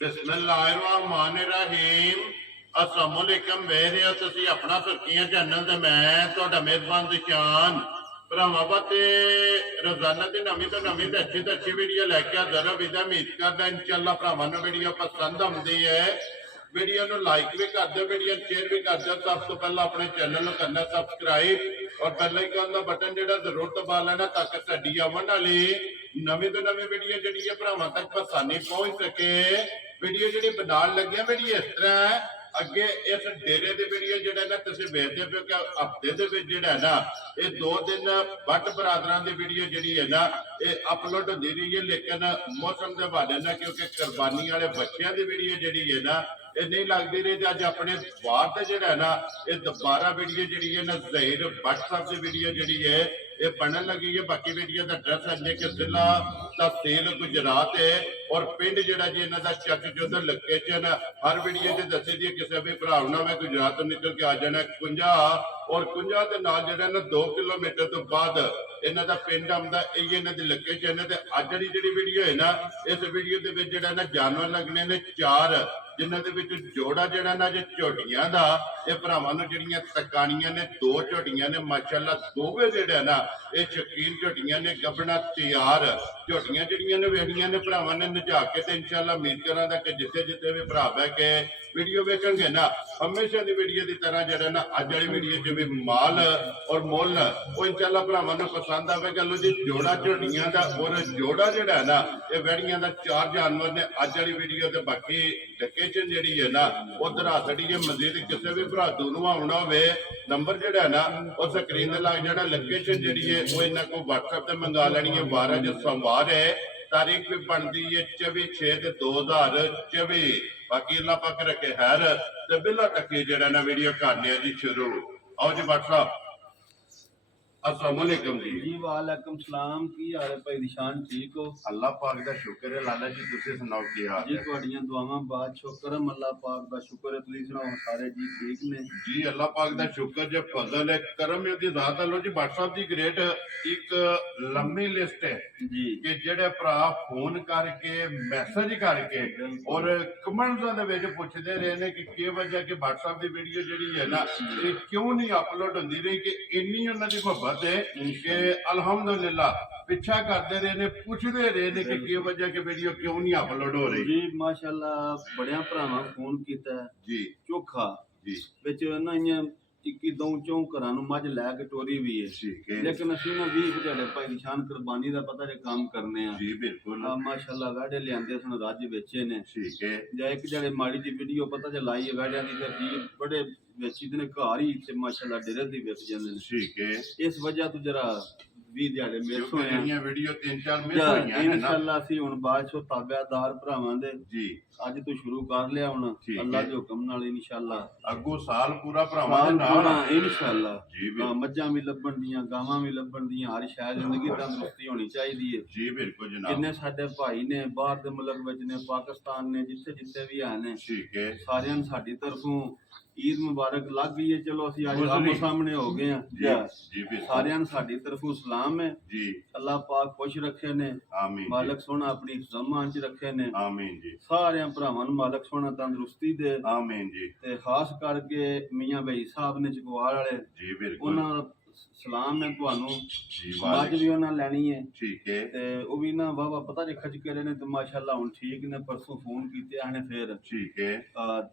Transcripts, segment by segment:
बिस्मिल्लाहिर्रहमानिर्रहीम अस्सलाम वालेकुम ਵੇਖ ਰਹੇ ਹੋ ਤੁਸੀਂ ਆਪਣਾ ਸੁਰਖੀਆਂ ਚੈਨਲ ਤੇ ਮੈਂ ਤੁਹਾਡਾ ਮੇਜ਼ਬਾਨ ਦਿਸ਼ਾਨ ਭਰਾਵਾਂ ਬਾਤੇ ਰੋਜ਼ਾਨਾ ਦੀ ਨਵੀਂ ਤੋਂ ਨਵੀਂ ਤੇ ਅੱਛੀ ਵੀਡੀਓ ਲੈ ਕੇ ਹਾਜ਼ਰ ਹਾਂ। ਵਿਦਾ ਉਮੀਦ ਕਰਦਾ ਇਨਸ਼ਾਅੱਲਾ ਭਰਾਵਾਂ ਨੂੰ ਵੀਡੀਓ ਪਸੰਦ ਆਉਂਦੀ ਹੈ। ਵੀਡੀਓ ਨੂੰ ਲਾਈਕ ਵੀ ਕਰ ਦਿਓ, ਵੀਡੀਓ ਸ਼ੇਅਰ ਵੀ ਕਰ ਦਿਓ। ਸਭ ਤੋਂ ਪਹਿਲਾਂ ਆਪਣੇ ਚੈਨਲ ਨੂੰ ਕਰਨਾ ਸਬਸਕ੍ਰਾਈਬ ਔਰ ਬੈਲ ਆਈਕਨ ਦਾ ਬਟਨ ਜਿਹੜਾ ਜ਼ਰੂਰ ਦਬਾ ਲੈਣਾ ਤਾਂ ਕਿ ਸਾਡੀ ਆਉਣ ਵਾਲੀ ਨਵੀਂ ਤੋਂ ਨਵੀਂ ਵੀਡੀਓ ਜਿਹੜੀ ਹੈ ਭਰਾਵਾਂ ਤੱਕ ਆਸਾਨੀ ਪਹੁੰਚ ਸਕੇ। ਵੀਡੀਓ ਜਿਹੜੀ ਬਣਾਉਣ ਲੱਗਿਆ ਵੀਡੀਓ ਇਸ ਤਰ੍ਹਾਂ ਹੈ। ਅੱਗੇ ਇਸ ਡੇਰੇ ਦੇ ਵੀਡੀਓ ਜਿਹੜਾ ਨਾ ਤੁਸੀਂ ਵੇਖਦੇ ਪਿਓ ਕਿ ਹਫਤੇ ਦੇ ਵਿੱਚ ਜਿਹੜਾ ਨਾ ਇਹ 2 ਦਿਨ ਬੱਟ ਬਰਾਦਰਾਂ ਦੀ ਵੀਡੀਓ ਜਿਹੜੀ ਹੈ ਨਾ ਇਹ ਅਪਲੋਡ ਹੁੰਦੀ ਰਹੀ ਹੈ, ਲੇਕਿਨ ਮੌਸਮ ਦੇ ਹਵਾਲੇ ਨਾਲ ਕਿਉਂਕਿ ਕੁਰਬਾਨੀ ਵਾਲੇ ਬੱਚਿਆਂ ਦੀ ਵੀਡੀਓ ਜਿਹੜੀ ਹੈ ਨਾ ਇਹ ਨਹੀਂ ਲੱਗਦੀ ਰਹੀ ਤੇ ਅੱਜ ਆਪਣੇ ਬਾਹਰ ਦਾ ਜਿਹੜਾ ਨਾ ਇਹ ਦੁਬਾਰਾ ਵੀਡੀਓ ਜਿਹੜੀ ਹੈ ਨਾ Zaheer but Sahib the video ਜਿਹੜੀ ਹੈ ਇਹ ਬਣਨ ਲੱਗੀ ਹੈ। ਬਾਕੀ ਵੀਡੀਓ ਦਾ ਐਡਰੈਸ ਹੈ ਕਿ ਜ਼ਿਲ੍ਹਾ ਤਹਿਸੀਲ ਗੁਜਰਾਤ ਹੈ ਔਰ ਪਿੰਡ ਜਿਹੜਾ ਜੀ ਇਹਨਾਂ ਦਾ ਚੱਕ ਜੋਧਰ ਲੋਕੇਸ਼ਨ ਹਰ ਵੀਡੀਓ 'ਚ ਦੱਸੀ ਦੀ ਕਿਸੇ ਵੀ ਭਰਾ ਨੂੰ ਮੈਂ ਗੁਜਰਾਤ ਤੋਂ ਨਿਕਲ ਕੇ ਆ ਜਾਣਾ ਕੁੰਜਾ ਔਰ ਕੁੰਜਾ ਦੇ ਨਾਲ ਜਿਹੜਾ ਨਾ 2 ਕਿਲੋਮੀਟਰ ਤੋਂ ਬਾਅਦ ਇਹਨਾਂ ਦਾ ਪਿੰਡ ਆਉਂਦਾ। ਇਹ ਇਹਨਾਂ ਦੀ ਲੋਕੇਸ਼ਨ ਹੈ। ਤੇ ਅੱਜ ਦੀ ਜਿਹੜੀ ਵੀਡੀਓ ਹੈ ਨਾ ਇਸ ਵੀਡੀਓ ਦੇ ਵਿੱਚ ਜਿਹੜਾ ਨਾ ਜਾਨਵਰ ਲੱਗਣੇ ਨੇ 4 ਜਿਨ੍ਹਾਂ ਦੇ ਵਿੱਚ ਜੋੜਾ ਜਿਹੜਾ ਨਾ ਜੇ ਝੋਟੀਆਂ ਦਾ ਇਹ ਭਰਾਵਾਂ ਨੂੰ ਜਿਹੜੀਆਂ ਤਕਾਣੀਆਂ ਨੇ 2 ਝੋਟੀਆਂ ਨੇ ਮਾਸ਼ਾਅੱਲਾ ਦੋਵੇਂ ਜਿਹੜਾ ਨਾ ਇਹ ਸ਼ਕੀਨ ਝੋਟੀਆਂ ਨੇ ਗੱਭਣਾ ਤਿਆਰ ਝੋਟੀਆਂ ਜਿਹੜੀਆਂ ਨੇ ਵੇਖੀਆਂ ਨੇ ਭਰਾਵਾਂ ਨੇ ਨਜਾ ਕੇ ਤੇ ਇਨਸ਼ਾਅੱਲਾ ਉਮੀਦ ਕਰਾਂਗਾ ਕਿ ਜਿੱਥੇ ਵੀ ਭਰਾ ਬਹਿ ਕੇ ਵੀਡੀਓ ਵੇਖਣਗੇ ਨਾ ਹਮੇਸ਼ਾ ਦੀ ਵੀਡੀਓ ਦੀ ਤਰ੍ਹਾਂ ਜਿਹੜਾ ਨਾ ਅੱਜ ਵਾਲੀ ਵੀਡੀਓ 'ਚ ਵੀ ਮਾਲ ਔਰ ਮੁੱਲ ਉਹ ਇਨਸ਼ਾਅੱਲਾ ਭਰਾਵਾਂ ਨੂੰ ਪਸੰਦ ਆਵੇਗਾ। ਲੋ ਜੀ ਜੋੜਾ ਝੋਟੀਆਂ ਦਾ ਔਰ ਜੋੜਾ ਜਿਹੜਾ ਨਾ ਇਹ ਵੈੜੀਆਂ ਦਾ 4 ਜਾਨਵਰ ਨੇ ਅੱਜ ਵਾਲੀ ਵੀਡੀਓ ਤੇ। ਬਾਕੀ ਲੋਕੇਸ਼ਨ ਜਿਹੜੀ ਹੈ ਨਾ ਉਧਰ ਆ ਸਾਡੀ ਜੇ ਮਜ਼ੀਦ ਕਿਸੇ ਵੀ ਭਰਾ ਨੂੰ ਆਉਣਾ ਹੋਵੇ ਨੰਬਰ ਜਿਹੜਾ ਨਾ ਉਹ ਸਕਰੀਨ ਤੇ ਲੱਗ ਜਾਣਾ। ਲੋਕੇਸ਼ਨ ਜਿਹੜੀ ਹੈ ਉਹ ਇਹਨਾਂ ਕੋਲ WhatsApp ਤੇ ਮੰਗਾ ਲੈਣੀ ਹੈ। 12 ਜੋ ਸੋਮਵਾਰ ਹੈ ਤਾਰੀਖ ਵੀ ਬਣਦੀ ਹੈ 24/6/2024। ਬਾਕੀ ਅੱਲਾਹ ਪਾਕ ਰੱਖੇ ਖੈਰ ਤੇ ਬਿਲਾ ਟੱਕੀ ਜਿਹੜਾ ਨਾ ਵੀਡੀਓ ਕਰਨੇ ਦੀ ਸ਼ੁਰੂ। ਆਓ ਜੀ WhatsApp अस्सलाम वालेकुम जी। वालेकुम सलाम। की हाल है भाई दिशान? ठीक हो? अल्लाह पाक दा शुक्र है। लाला जी तुसी सुनाओ की हाल जी है? तुहाडियां दुआवां बाद शुक्र है अल्लाह पाक दा शुक्र है। तुसी सुनाओ सारे जी ठीक ने? जी अल्लाह पाक दा शुक्र जे फजल है करम है दी जात है। लो जी WhatsApp दी ग्रेट एक लंबी लिस्ट है जी कि जेड़े भरा फोन करके मैसेज करके और कमेंट्स दे विच पुछदे रहे ने कि की वजह कि WhatsApp दी वीडियो जेड़ी है ना ये क्यों नहीं अपलोड हुंदी रही कि इन्नी उन्हां दी मोहब्बत कि अल्हम्दुलिल्लाह पिछा करते रहे ने पूछते रहे ने कि की वजह कि वीडियो क्यों नहीं अपलोड हो रही। जी माशाअल्लाह बड़िया भरावां फोन कीता जी चोखा जी विच ना इयां 21-2 घरां नूं मझ लै के टोरी भी है, ठीक है लेकिन असीं ना 20 दिहाड़े भाई निशान कुर्बानी दा पता जे काम करने आ। जी बिल्कुल माशाअल्लाह वैडे लिआंदे सन रज बेचे ने, ठीक है ਜਾਂ ਇੱਕ ਜਿਹੜੇ ਮਾੜੀ ਦੀ ਵੀਡੀਓ ਪਤਾ ਜੇ ਲਾਈ ਹੈ ਵੈੜਿਆਂ ਦੀ ਤੇ ਬੜੇ ਵੇਚੀ ਦੇ ਨੇ ਘਰ ਹੀ ਤੇ ਮਾਸ਼ਾਅੱਲਾ ਡੇਰੇ ਦੀ ਵਿਕ ਜਾਂਦੇ ਨੇ। ठीक है ਇਸ ਵਜ੍ਹਾ ਤੋਂ ਜਰਾ 20 ਦਿਹਾੜੇ ਮਿਸ ਹੋਏ ਆ। ਜਿਹੜੀਆਂ ਵੀਡੀਓ 3-4 ਮਿਸ ਹੋਈਆਂ ਨੇ ਨਾ ਇਨਸ਼ਾਅੱਲਾ ਅਸੀਂ ਹੁਣ ਬਾਦਸ਼ਾਹ ਤਾਬਿਆਦਾਰ ਭਰਾਵਾਂ ਦੇ ਜੀ ਅੱਜ ਤੋਂ ਸ਼ੁਰੂ ਕਰ ਲਿਆ ਹੁਣ ਠੀਕ ਅੱਲਾ ਹੈ। ਦੇ ਹੁਕਮ ਨਾਲ ਇਨਸ਼ਾਅੱਲਾ ਅੱਗੋਂ ਸਾਲ ਪੂਰਾ ਭਰਾਵਾਂ ਦੇ ਨਾਲ ਆ। ਇਨਸ਼ਾਅੱਲਾ ਜੀ ਬਿल्कुल ਮੱਝਾਂ ਵੀ ਲੱਭਣ ਦੀਆਂ ਗਾਵਾਂ ਵੀ ਲੱਭਣ ਦੀਆਂ ਹਰ ਸ਼ਾਇਦ ਜ਼ਿੰਦਗੀ ਤੰਦਰੁਸਤੀ ਹੋਣੀ ਚਾਹੀਦੀ ਹੈ। ਜੀ ਬਿल्कुल जनाब ਜਿੰਨੇ ਸਾਡੇ ਭਾਈ ਨੇ ਬਾਹਰ ਦੇ ਮੁਲਕ ਵਿੱਚ ਨੇ ਪਾਕਿਸਤਾਨ ਨੇ ਜਿੱਥੇ ਵੀ ਆ ਨੇ ठीक है ਸਾਰਿਆਂ ਨੂੰ ਸਾਡੀ ਤਰਫੋਂ ईद मुबारक लग गई है। चलो असि आज आमो सामने हो गए हैं। जी जी बिल्कुल सारियां नूं साडी तरफों सलाम है। जी अल्लाह पाक खुश रखे ने, आमीन मालक सोना अपनी ज़मान च रखे ने, आमीन जी सारियां भरावां नूं मालक सोना तंदुरुस्ती दे आमीन जी ते खास करके मियां भाई साहब ने चकवाल वाले जी बिल्कुल उन्हां सलाम है तुहानू। जी मज वालेकुम भी उन्हां लैनी है ठीक है ते ओ भी ना वाह पता जे खच करे ने ते माशाअल्लाह हुण ठीक ने। परसों फोन कीते आने फिर ठीक है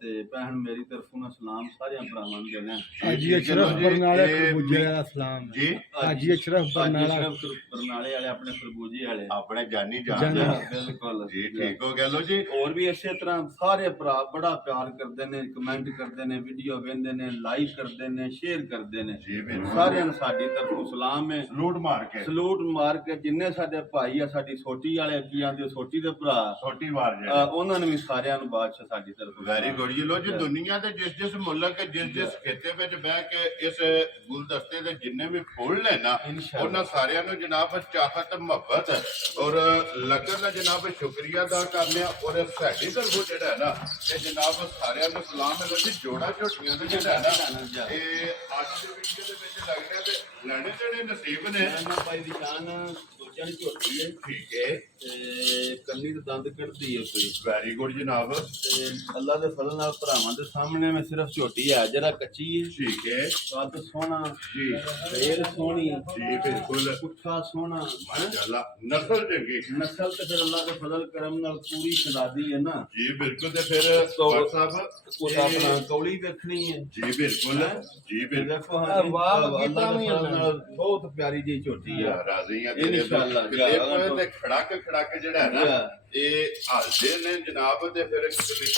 ते भैन मेरी तरफों ना सलाम सारियां भरावां नूं देना। हाजी अशरफ बरनाला खरबूजे वाला सलाम जी हाजी अशरफ बरनाला बरनाले वाले अपने खरबूजे वाले अपने जानी जान बिल्कुल जी ठीक हो गया। लो जी और भी इसे तरह सारे भरा बड़ा प्यार करते ने, कमेंट करते ने, वीडियो वेंदे ने, लाइक करते ने, शेयर करते ने। जी बिल्कुल सारे साडी तरफों सलाम है। सलूट मार के सलूट मार के जिन्ने साडे भाई आ साडी सोटी वाले की आंदे सोटी दे भरा छोटी बार जे ਉਹਨਾਂ ਨੂੰ ਵੀ ਸਾਰਿਆਂ ਨੂੰ ਬਾਦਸ਼ਾਹ ਸਾਡੀ ਤਰਫੋਂ ਵੈਰੀ ਗੁੱਡ ਜੀ। ਲੋ ਜੀ ਦੁਨੀਆ ਦੇ ਜਿਸ ਮੁਲਕ ਜਿਸ ਖੇਤੇ ਵਿੱਚ ਬਹਿ ਕੇ ਇਸ ਗੁਲਦਸਤੇ ਦੇ ਜਿੰਨੇ ਵੀ ਫੁੱਲ ਨੇ ਨਾ ਉਹਨਾਂ ਸਾਰਿਆਂ ਨੂੰ ਜਨਾਬ ਚਾਹਤ ਮੁਹੱਬਤ ਔਰ ਲਗਨ ਦਾ ਜਨਾਬ ਸ਼ੁਕਰੀਆ ਅਦਾ ਕਰਨੇ ਆ। ਔਰ ਸਾਡੀ ਤਰਫੋਂ ਜਿਹੜਾ ਹੈ ਨਾ ਇਹ ਜਨਾਬ ਸਾਰਿਆਂ ਨੂੰ ਸਲਾਮ ਹੈ। ਲੋ ਜੀ ਜੋੜਾ ਝੋਟੀਆਂ ਦਾ ਜਿਹੜਾ ਹੈ ਨਾ ਇਹ ਅੱਜ ਦੀ ਵੀਡੀਓ ਦੇ ਵਿੱਚ ਲੱਗ ਰਿਹਾ ਤੇ ਲੈਣੇ ਜਿਹੜੇ ਨਸੀਬ ਨੇ। ਮੈਂ ਭਾਈ ਦੀ ਸ਼ਾਨ ਦੂਜਿਆਂ ਦੀ ਝੋਟੀ ਹੈ ਠੀਕ ਹੈ, ਤੇ ਕੰਨੀ ਤੇ ਦੰਦ ਕੱਢਦੀ ਹੈ ਕੋਈ। ਵੈਰੀ ਗੁੱਡ ਜਨਾਬ। ਤੇ ਅੱਲਾ ਦੇ ਫਜ਼ਲ ਨਾਲ ਭਰਾਵਾਂ ਦੇ ਸਾਹਮਣੇ ਮੈਂ ਸਿਰਫ ਝੋਟੀ ਹੈ ਜਰਾ ਕੱਚੀ ਹੈ। ਠੀਕ ਹੈ ਕੱਦ ਸੋਹਣਾ ਜੀ, ਰੇਲ ਸੋਹਣੀ ਜੀ ਬਿਲਕੁਲ ਪੁੱਠਾ ਸੋਹਣਾ ਮਾਸ਼ਾਅੱਲਾ, ਨਸਲ ਚੰਗੀ। ਨਸਲ ਤੇ ਫਿਰ ਅੱਲਾ ਦੇ ਫਜ਼ਲ ਕਰਮ ਨਾਲ ਪੂਰੀ ਸ਼ਨਾਦੀ ਹੈ ਨਾ। ਜੀ ਬਿਲਕੁਲ। ਤੇ ਫਿਰ ਡਾਕਟਰ ਸਾਹਿਬ ਕੁਝ ਆਪਣਾ ਕੌਲੀ ਵੇਖਣੀ ਹੈ ਜੀ ਬਿਲਕੁਲ, ਜੀ ਬਿਲਕੁਲ। ਦੇਖੋ ਵਾਹ, ਅੱਲਾ ਕੀਤਾ ਦੇ ਵੀ ਫਜ਼ਲ ਹੈ। ਨਾਲ ਬਹੁਤ ਪਿਆਰੀ ਜਿਹੀ ਝੋਟੀ ਆ। ਰਾਜ਼ੀ ਆ ਇਨਸ਼ਾਅੱਲਾ। ਤੇ ਖੜਕ ਜਿਹੜਾ ਹੈ ਨਾ ਇਹ ਹਾਲਦੇ ਨੇ ਜਨਾਬ। ਤੇ ਫਿਰ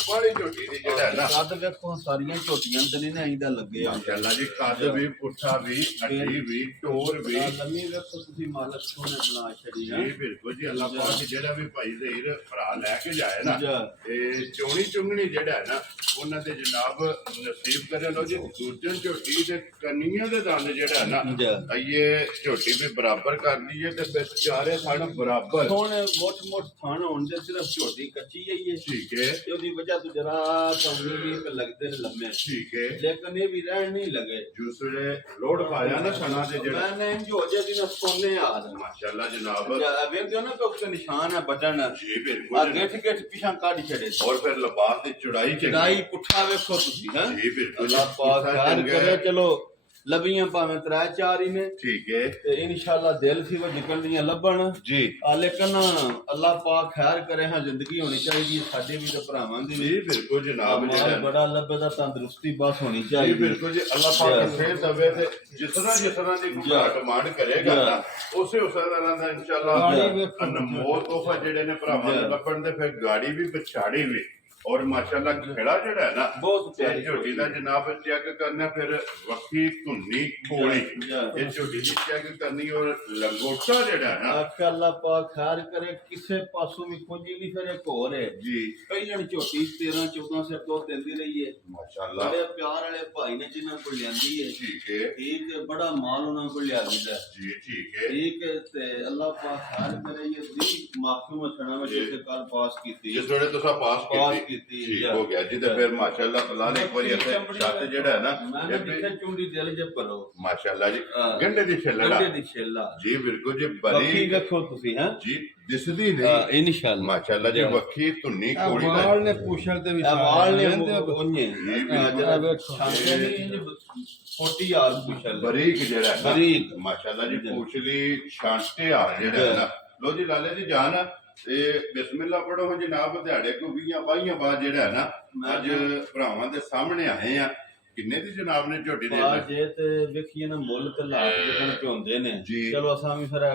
ਵਾਲੀ ਝੋਟੀ ਦੀ ਜਿਹੜਾ ਹੈ ਨਾ ਕੱਦ ਵੇਖੋ ਸਾਰੀਆਂ ਝੋਟੀਆਂ ਤੇ ਨਹੀਂ ਆਈਦਾ ਲੱਗੇ ਆ। ਮਾਸ਼ਾਅੱਲਾ ਜੀ, ਕੱਦ ਵੀ, ਪੁੱਠਾ ਵੀ, ਹੱਡੀ ਵੀ, ਟੋਰ ਵੀ। ਲੰਮੀ ਵੇਖੋ ਤੁਸੀਂ ਮਾਲਕ ਸੋਹਣੇ ਬਣਾ ਛੜੀ ਜੀ ਬਿਲਕੁਲ ਜੀ। ਅੱਲਾਹ ਪਾਕ ਜਿਹੜਾ ਵੀ ਭਾਈ ਜ਼ਹੀਰ ਭਰਾ ਲੈ ਕੇ ਜਾਏ ਨਾ, ਜੀ। ਇਹ ਚੋਣੀ ਚੁੰਗਣੀ ਜਿਹੜਾ ਹੈ ਨਾ ਉਹਨਾਂ ਦੇ ਜਨਾਬ ਨਸੀਬ ਕਰੇ ਲੋ ਜੀ। ਦੂਜੇ ਝੋਟੀ ਤੇ ਕੰਨੀਆਂ ਦੇ ਦੰਦ ਜਿਹੜਾ ਹੈ ਨਾ ਜੀ। ਇਹ ਝੋਟੀ ਵੀ ਬਰਾਬਰ ਕਰ ਲਈਏ ਤੇ ਫਿਰ ਚਾਰੇ ਥਣ ਬਰਾਬਰ। ਸੋਹਣੇ ਮੋਟ ਥਾਣ ਹੋਣ ਦੇ ਸਿਰਫ ਝੋਟੀ ਕੱਚੀ ਹੈ ਇਹ। ਠੀਕ ਹੈ, ਤੇ ਉਹਦੀ ਵਜ੍ਹਾ ਤੋਂ ਜਰਾ ਕਮੀ ਵੀ ਤੇ ਲੱਗਦੇ ਨੇ ਲੰਮੇ। ਠੀਕ ਹੈ। ਲੇਕਿਨ ਇਹ ਵੀ ਰਹਿਣ ਨਹੀਂ ਲਗੇ। ਜਿਸ ਵੇਲੇ ਲੋਡ ਪਾਇਆ ਨਾ ਸਣਾ ਦੇ ਜਿਹੜਾ ਮੈਂ ਇੰਜ ਹੋ ਜੇ ਕਿ ਨਾ ਸੋਨੇ ਆ ਮਾਸ਼ਾਅੱਲਾ ਜਨਾਬ। ਵੇਖਦੇ ਹੋ ਨਾ ਕਿ ਉਸ ਨਿਸ਼ਾਨ ਹੈ ਬਟਨ ਜੀ ਆ ਬਿਲਕੁਲ। ਗੇਠ ਗੇਠ ਪਿਛਾਂ ਕੱਢ ਛੜੇ। ਔਰ ਫਿਰ ਲਬਾਸ ਦੀ ਚੜਾਈ ਚੰਗੀ। ਚੜਾਈ ਪੁੱਠਾ ਵੇਖੋ ਤੁਸੀਂ ਹਾਂ। ਜੀ ਬਿਲਕੁਲ। ਅੱਲਾਹ ਪਾਕ ਕਿੱਸਾ ਖੈਰ ਚੰਗਾ ਕਰੇ। ਹੈ। ਚਲੋ ਲਬੀਆਂ ਭਾਵੇਂ 3-4 ਹੀ ਨੇ ਠੀਕ ਹੈ ਤੇ ਇਨਸ਼ਾਅੱਲਾ ਦਿਲ ਸੀ ਉਹ ਨਿਕਲਦੀਆਂ ਲੱਭਣ ਜੀ। ਲੇਕਿਨ ਅੱਲਾਹ ਪਾਕ ਖੈਰ ਕਰੇ। ਹਾਂ ਜ਼ਿੰਦਗੀ ਹੋਣੀ ਚਾਹੀਦੀ ਸਾਡੇ ਵੀ ਤੇ ਭਰਾਵਾਂ ਦੀ ਜੀ ਵੀ। ਬਿਲਕੁਲ ਜਨਾਬ। ਮਾਲ ਜਿਹੜਾ ਬੜਾ ਲੱਭੇ ਦਾ ਤੰਦਰੁਸਤੀ ਬਸ ਹੋਣੀ ਜੀ ਚਾਹੀਦੀ। ਬਿਲਕੁਲ ਜੀ। ਅੱਲਾਹ ਪਾਕ ਸਿਹਤ ਦੇਵੇ ਤੇ ਜਿਸ ਤਰ੍ਹਾਂ ਦੀ ਡਿਮਾਂਡ ਕਰੇਗਾ ਨਾ ਉਸੇ ਤਰ੍ਹਾਂ ਦਾ ਇਨਸ਼ਾਅੱਲਾ ਅਨਮੋਲ ਤੋਹਫਾ ਜਿਹੜੇ ਨੇ ਭਰਾਵਾਂ ਨੂੰ ਲੱਭਣ ਦੇ। ਫਿਰ ਗਾੜੀ ਵੀ ਪਛਾੜੀ ਵੀ ਔਰ ਮਾਸ਼ਾਅੱਲਾ ਖੇੜਾ ਜਿਹੜਾ ਹੈ ਨਾ ਬਹੁਤ ਇਹ ਪਿਆਰੀ ਝੋਟੀ ਦਾ ਜਨਾਬ ਚੈੱਕ ਕਰਨਾ। ਫਿਰ ਵੱਖੀ ਧੁੰਨੀ ਖੋਲੀ ਇਹ ਝੋਟੀ ਦੀ ਚੈੱਕ ਕਰਨੀ ਔਰ ਲੰਗੋਟਾ ਜਿਹੜਾ ਹੈ ਨਾ ਆਖਿਆ ਅੱਲਾਹ ਪਾਕ ਖੈਰ ਕਰੇ ਕਿਸੇ ਪਾਸੋਂ ਵੀ ਖੁੰਜੀ ਨਹੀਂ। ਫਿਰ ਇੱਕ ਹੋਰ ਹੈ ਜੀ ਪਹਿਲਾਂ ਝੋਟੀ 13-14 ਸਿਰ ਤੋਂ ਦਿੰਦੀ ਰਹੀ ਹੈ। ਮਾਸ਼ਾਅੱਲਾ। ਬੜੇ ਪਿਆਰ ਵਾਲੇ ਭਾਈ ਨੇ ਜਿਨ੍ਹਾਂ ਕੋਲ ਲਿਆਂਦੀ ਹੈ। ਠੀਕ ਹੈ ਠੀਕ ਹੈ ਬੜਾ ਮਾਲ ਉਹਨਾਂ ਕੋਲ ਲਿਆ ਦਿੰਦਾ ਜੀ। ਠੀਕ ਹੈ ਠੀਕ ਹੈ। ਤੇ ਅੱਲਾਹ ਪਾਕ ਖੈਰ ਕਰੇ। ਇਹ ਦੀ ਮਾਫੀ ਮਥਣਾ ਵਿੱਚ ਜਿਸੇ ਕੱਲ ਪਾਸ ਕੀਤੀ ਜਿਸ ਵੇਲੇ ਤੁਸੀਂ ਪਾਸ ਕੀਤੀ ਠੀਕ ਹੋ ਗਿਆ ਜੀ। ਤੇ ਫਿਰ ਮਾਸ਼ਾਅੱਲਾ ਅੱਲਾਹ ਨੇ ਇੱਕ ਵਾਰੀ ਇੱਥੇ ਛੱਤ ਜਿਹੜਾ ਹੈ ਨਾ ਮੈਂ ਦੇਖਿਆ ਚੁੰਡੀ ਦਿਲ ਜੇ ਭਰੋ ਮਾਸ਼ਾਅੱਲਾ ਜੀ। ਗੰਢੇ ਦੀ ਛਿੱਲੜਾ ਗੰਢੇ ਦੀ ਛਿੱਲਾ ਜੀ ਬਿਲਕੁਲ ਜੀ। ਵੱਖੀ ਬੜੀ ਵੇਖੋ ਤੁਸੀਂ ਹਾਂ ਜੀ ਦਿਸਦੀ ਨਹੀਂ ਇਨਸ਼ਾਅੱਲਾ। ਮਾਸ਼ਾਅੱਲਾ ਜੀ। ਵੱਖੀ ਧੁੰਨੀ ਕੋਲੀ ਵਾਲ ਨੇ ਪੁੱਛਣ ਤੇ ਵੀ ਵਾਲ ਨੇ ਰਹਿੰਦੇ ਆ। ਉਹਨੇ ਜਰਾ ਵੇਖੋ। ਛਾਂਟੇ ਨਹੀਂ ਇੰਜ 40,000 ਪੁੱਛਲ ਬਰੀਕ ਜਿਹੜਾ ਹੈ ਨਾ ਬਰੀਕ। ਮਾਸ਼ਾਅੱਲਾ ਜੀ। ਪੂਛਲੀ ਛਾਂਟੇ ਆ ਜਿਹੜਾ ਹੈ ਨਾ। ਲੋ ਜੀ ਲਾਲੇ ਦੀ ਜਾਨ ਤੇ ਬਿਸਮਿਲ੍ਲਾ ਪੜੋ ਜਨਾਬ। ਦਿਹਾੜੇ ਕੋ 20-22 ਬਾਅਦ ਜਿਹੜਾ ਹੈ ਨਾ ਅੱਜ ਭਰਾਵਾਂ ਦੇ ਸਾਹਮਣੇ ਆਏ ਆ। ਕਿੰਨੇ ਦੀ ਜਨਾਬ ਨੇ ਝੋਟੀ ਦੇ ਜੇ ਤੇ ਵੇਖੀਏ ਨਾ ਮੁੱਲ ਤੇ ਲਾਟ ਜਿੱਦਣ ਕਿ ਹੁੰਦੇ ਨੇ। ਜੀ। ਚਲੋ ਅਸਾਂ ਵੀ ਫਿਰ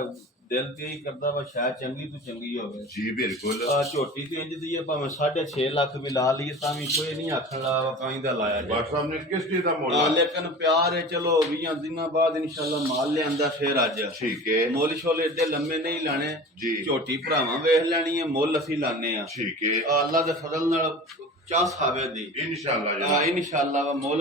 ਦਿਲ ਤੇ ਹੀ ਕਰਦਾ ਵਾ ਸ਼ਾਇਦ ਚੰਗੀ ਤੋਂ ਚੰਗੀ ਹੋਵੇ। ਜੀ ਬਿਲਕੁਲ। ਝੋਟੀ ਤੇ ਇੰਜ ਦੀ ਹੈ ਭਾਵੇਂ 6.5 ਲੱਖ ਵੀ ਲਾ ਲਈਏ ਤਾਂ ਵੀ ਕੋਈ ਨਹੀਂ ਆਖਣ ਲਾ ਕਾਇਦਾ ਲਾਇਆ ਜੀ। ਬਾਦਸ਼ਾਹ ਨੇ ਕਿਸ ਚੀਜ਼ ਦਾ ਮੁੱਲ ਲਾਇਆ? ਲੇਕਿਨ ਪਿਆਰ ਹੈ। ਚਲੋ 20 ਦਿਨਾਂ ਬਾਅਦ ਇਨਸ਼ਾਅੱਲਾ ਮਾਲ ਲਿਆਂਦਾ ਫਿਰ ਅੱਜ। ਠੀਕ ਹੈ ਮੁੱਲ ਛੋਲੇ ਏਡੇ ਲੰਮੇ ਨਹੀਂ ਲਾਣੇ ਜੀ। ਝੋਟੀ ਭਰਾਵਾਂ ਵੇਖ ਲੈਣੀ ਹੈ। ਮੁੱਲ ਅਸੀਂ ਲਾਣੇ ਆ ਠੀਕ ਹੈ ਅੱਲਾ ਦੇ ਫਜ਼ਲ ਨਾਲ ਚਾਸ ਆਵੇ ਦੀ ਇਨਸ਼ਾਅੱਲਾ ਜਨਾਬ। ਇਨਸ਼ਾਅੱਲਾ ਮੁੱਲ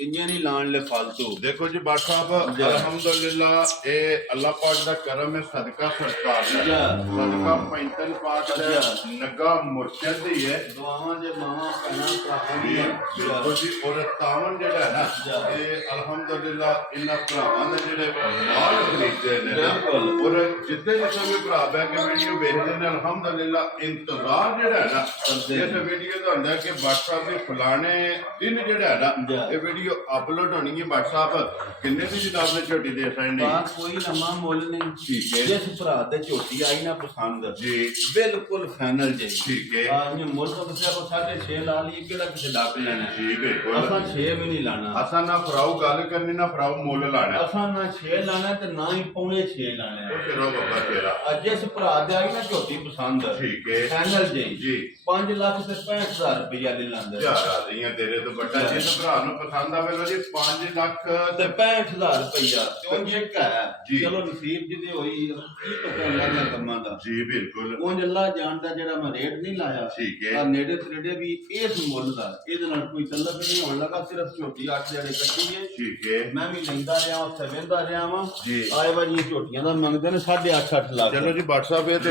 ਇੰਨੇ ਨਹੀਂ ਲਾਣ ਲੈ ਫालतू। ਦੇਖੋ ਜੀ ਬਾਦਸ਼ਾਹ ਸਾਹਿਬ ਅਲਹਮਦੁਲਿਲਾ ਇਹ ਅੱਲਾਹ ਪਾਕ ਦਾ ਕਰਮ ਹੈ। ਸਦਕਾ ਸਰਕਾਰ ਦਾ ਸਦਕਾ ਪੈਂਤਨ ਪਾਕ ਦਾ ਨਗਾ ਮੁਰਸ਼ਦ ਹੀ ਹੈ। ਦੁਆਵਾਂ ਦੇ ਮਾਵਾਂ ਭੈਣਾਂ ਭਰਾਵਾਂ ਜੀ ਦੀਆਂ ਬਿਲਕੁਲ ਜੀ। ਔਰ ਤਾਵਨ ਜਿਹੜਾ ਹੈ ਨਾ ਇਹ ਅਲਹਮਦੁਲਿਲਾ ਇਹਨਾਂ ਭਰਾਵਾਂ ਦੇ ਜਿਹੜੇ ਮਾਲ ਖਰੀਦਦੇ ਨੇ ਨਾ ਔਰ ਜਿੱਦੇ ਜਿੱਥੇ ਵੀ ਭਰਾ ਬੈ ਕੇ ਵੀਡੀਓ ਵੇਖਦੇ ਨੇ ਅਲਹਮਦੁਲਿਲਾ ਇੰਤਜ਼ਾਰ ਜਿਹੜਾ ਹੈ ਨਾ ਇਸ ਵੀਡੀਓ ਦਾ ਹੁੰਦਾ ਕਿ ਬਾਦਸ਼ਾਹ ਦੇ ਫਲਾਣੇ ਦਿਨ ਜਿਹੜਾ ਹੈ ਨਾ ਇਹ ਵੀਡੀਓ ਅਪਲੋਡ ਹੋਣੀ ਹੈ। ਬਾਦਸ਼ਾਹ ਕਿੰਨੇ ਦੀ ਜਨਾਬ ਨੇ ਝੋਟੀ ਦੇ ਸਾਈਨ ਨਹੀਂ ਕੋਈ ਲੰਮਾ ਮੁੱਲ ਨਹੀਂ। ਠੀਕ ਹੈ ਜਿਸ ਭਰਾ ਤੇ ਝੋਟੀ ਆਈ ਨਾ ਪਸੰਦ ਜੀ ਬਿਲਕੁਲ ਫਾਈਨਲ ਜੀ। ਠੀਕ ਹੈ ਇਹ ਮੁੱਲ ਤਾਂ ਦੱਸਿਆ ਕੋ 6.5 ਲਾ ਲਈ ਕਿਹੜਾ ਕਿਸੇ ਲੱਗ ਲੈਣਾ ਜੀ ਬਿਲਕੁਲ। ਅਸਾਂ 6 ਵੀ ਨਹੀਂ ਲਾਣਾ। ਅਸਾਂ ਨਾ ਫਰਾਉ ਗੱਲ ਕਰਨੀ ਨਾ ਫਰਾਉ ਮੁੱਲ ਲਾਣਾ। ਅਸਾਂ ਨਾ 6 ਲਾਣਾ ਤੇ ਨਾ ਹੀ 5.5 ਲਾਣਾ। ਉਹ ਤੇਰਾ ਬੱਬਾ ਤੇਰਾ ਜਿਸ ਭਰਾ ਦੇ ਆਈ ਨਾ ਝੋਟੀ ਪਸੰਦ ਠੀਕ ਹੈ ਫਾਈਨਲ ਜੀ ਜੀ। 5 ਲੱਖ ਤੇ 65,000 ਰੁਪਇਆ ਲੈ ਲਾਂਦੇ ਯਾਰ ਆਦੀਆਂ ਤੇਰੇ ਤੋਂ ਵੱਡਾ ਜਿਸ ਭਰਾ ਨੂੰ ਪਸੰਦ ਆਵੇ ਲੋ ਜੀ 5 ਲੱਖ ਤੇ 65,000 ਰੁਪਇਆ ਕਿਉਂ ਜੇ ਹੈ ਜੀ। ਚਲੋ ਨਸੀਬ ਜਿਹਦੇ ਹੋਈ ਕੀ ਪਤਾ ਲੱਗਦਾ ਕੰਮਾਂ ਦਾ। ਜੀ ਬਿਲਕੁਲ ਉਂਝ ਅੱਲਾ ਜਾਣਦਾ ਜਿਹੜਾ ਮੈਂ ਰੇਟ ਨਹੀਂ ਲਾਇਆ ਠੀਕ ਹੈ। ਆ ਨੇੜੇ ਤੇੜੇ ਵੀ ਇਸ ਮੁੱਲ ਦਾ ਇਹਦੇ ਨਾਲ ਕੋਈ ਤਲਬ ਨਹੀਂ ਹੋਣ ਲੱਗਾ। ਸਿਰਫ ਝੋਟੀ 8 ਜਿਹੜੇ ਕੱਟੀ ਹੈ ਠੀਕ ਹੈ ਮੈਂ ਵੀ ਲੈਂਦਾ ਰਿਹਾ ਉੱਥੇ ਵੇਂਦਾ ਰਿਹਾ ਵਾਂ। ਜੀ। ਆਏ ਵਾਰੀ ਝੋਟੀਆਂ ਦਾ ਮੰਗਦੇ ਨੇ 8.5 ਲੱਖ। ਚਲੋ ਜੀ WhatsApp ਇਹ ਤੇ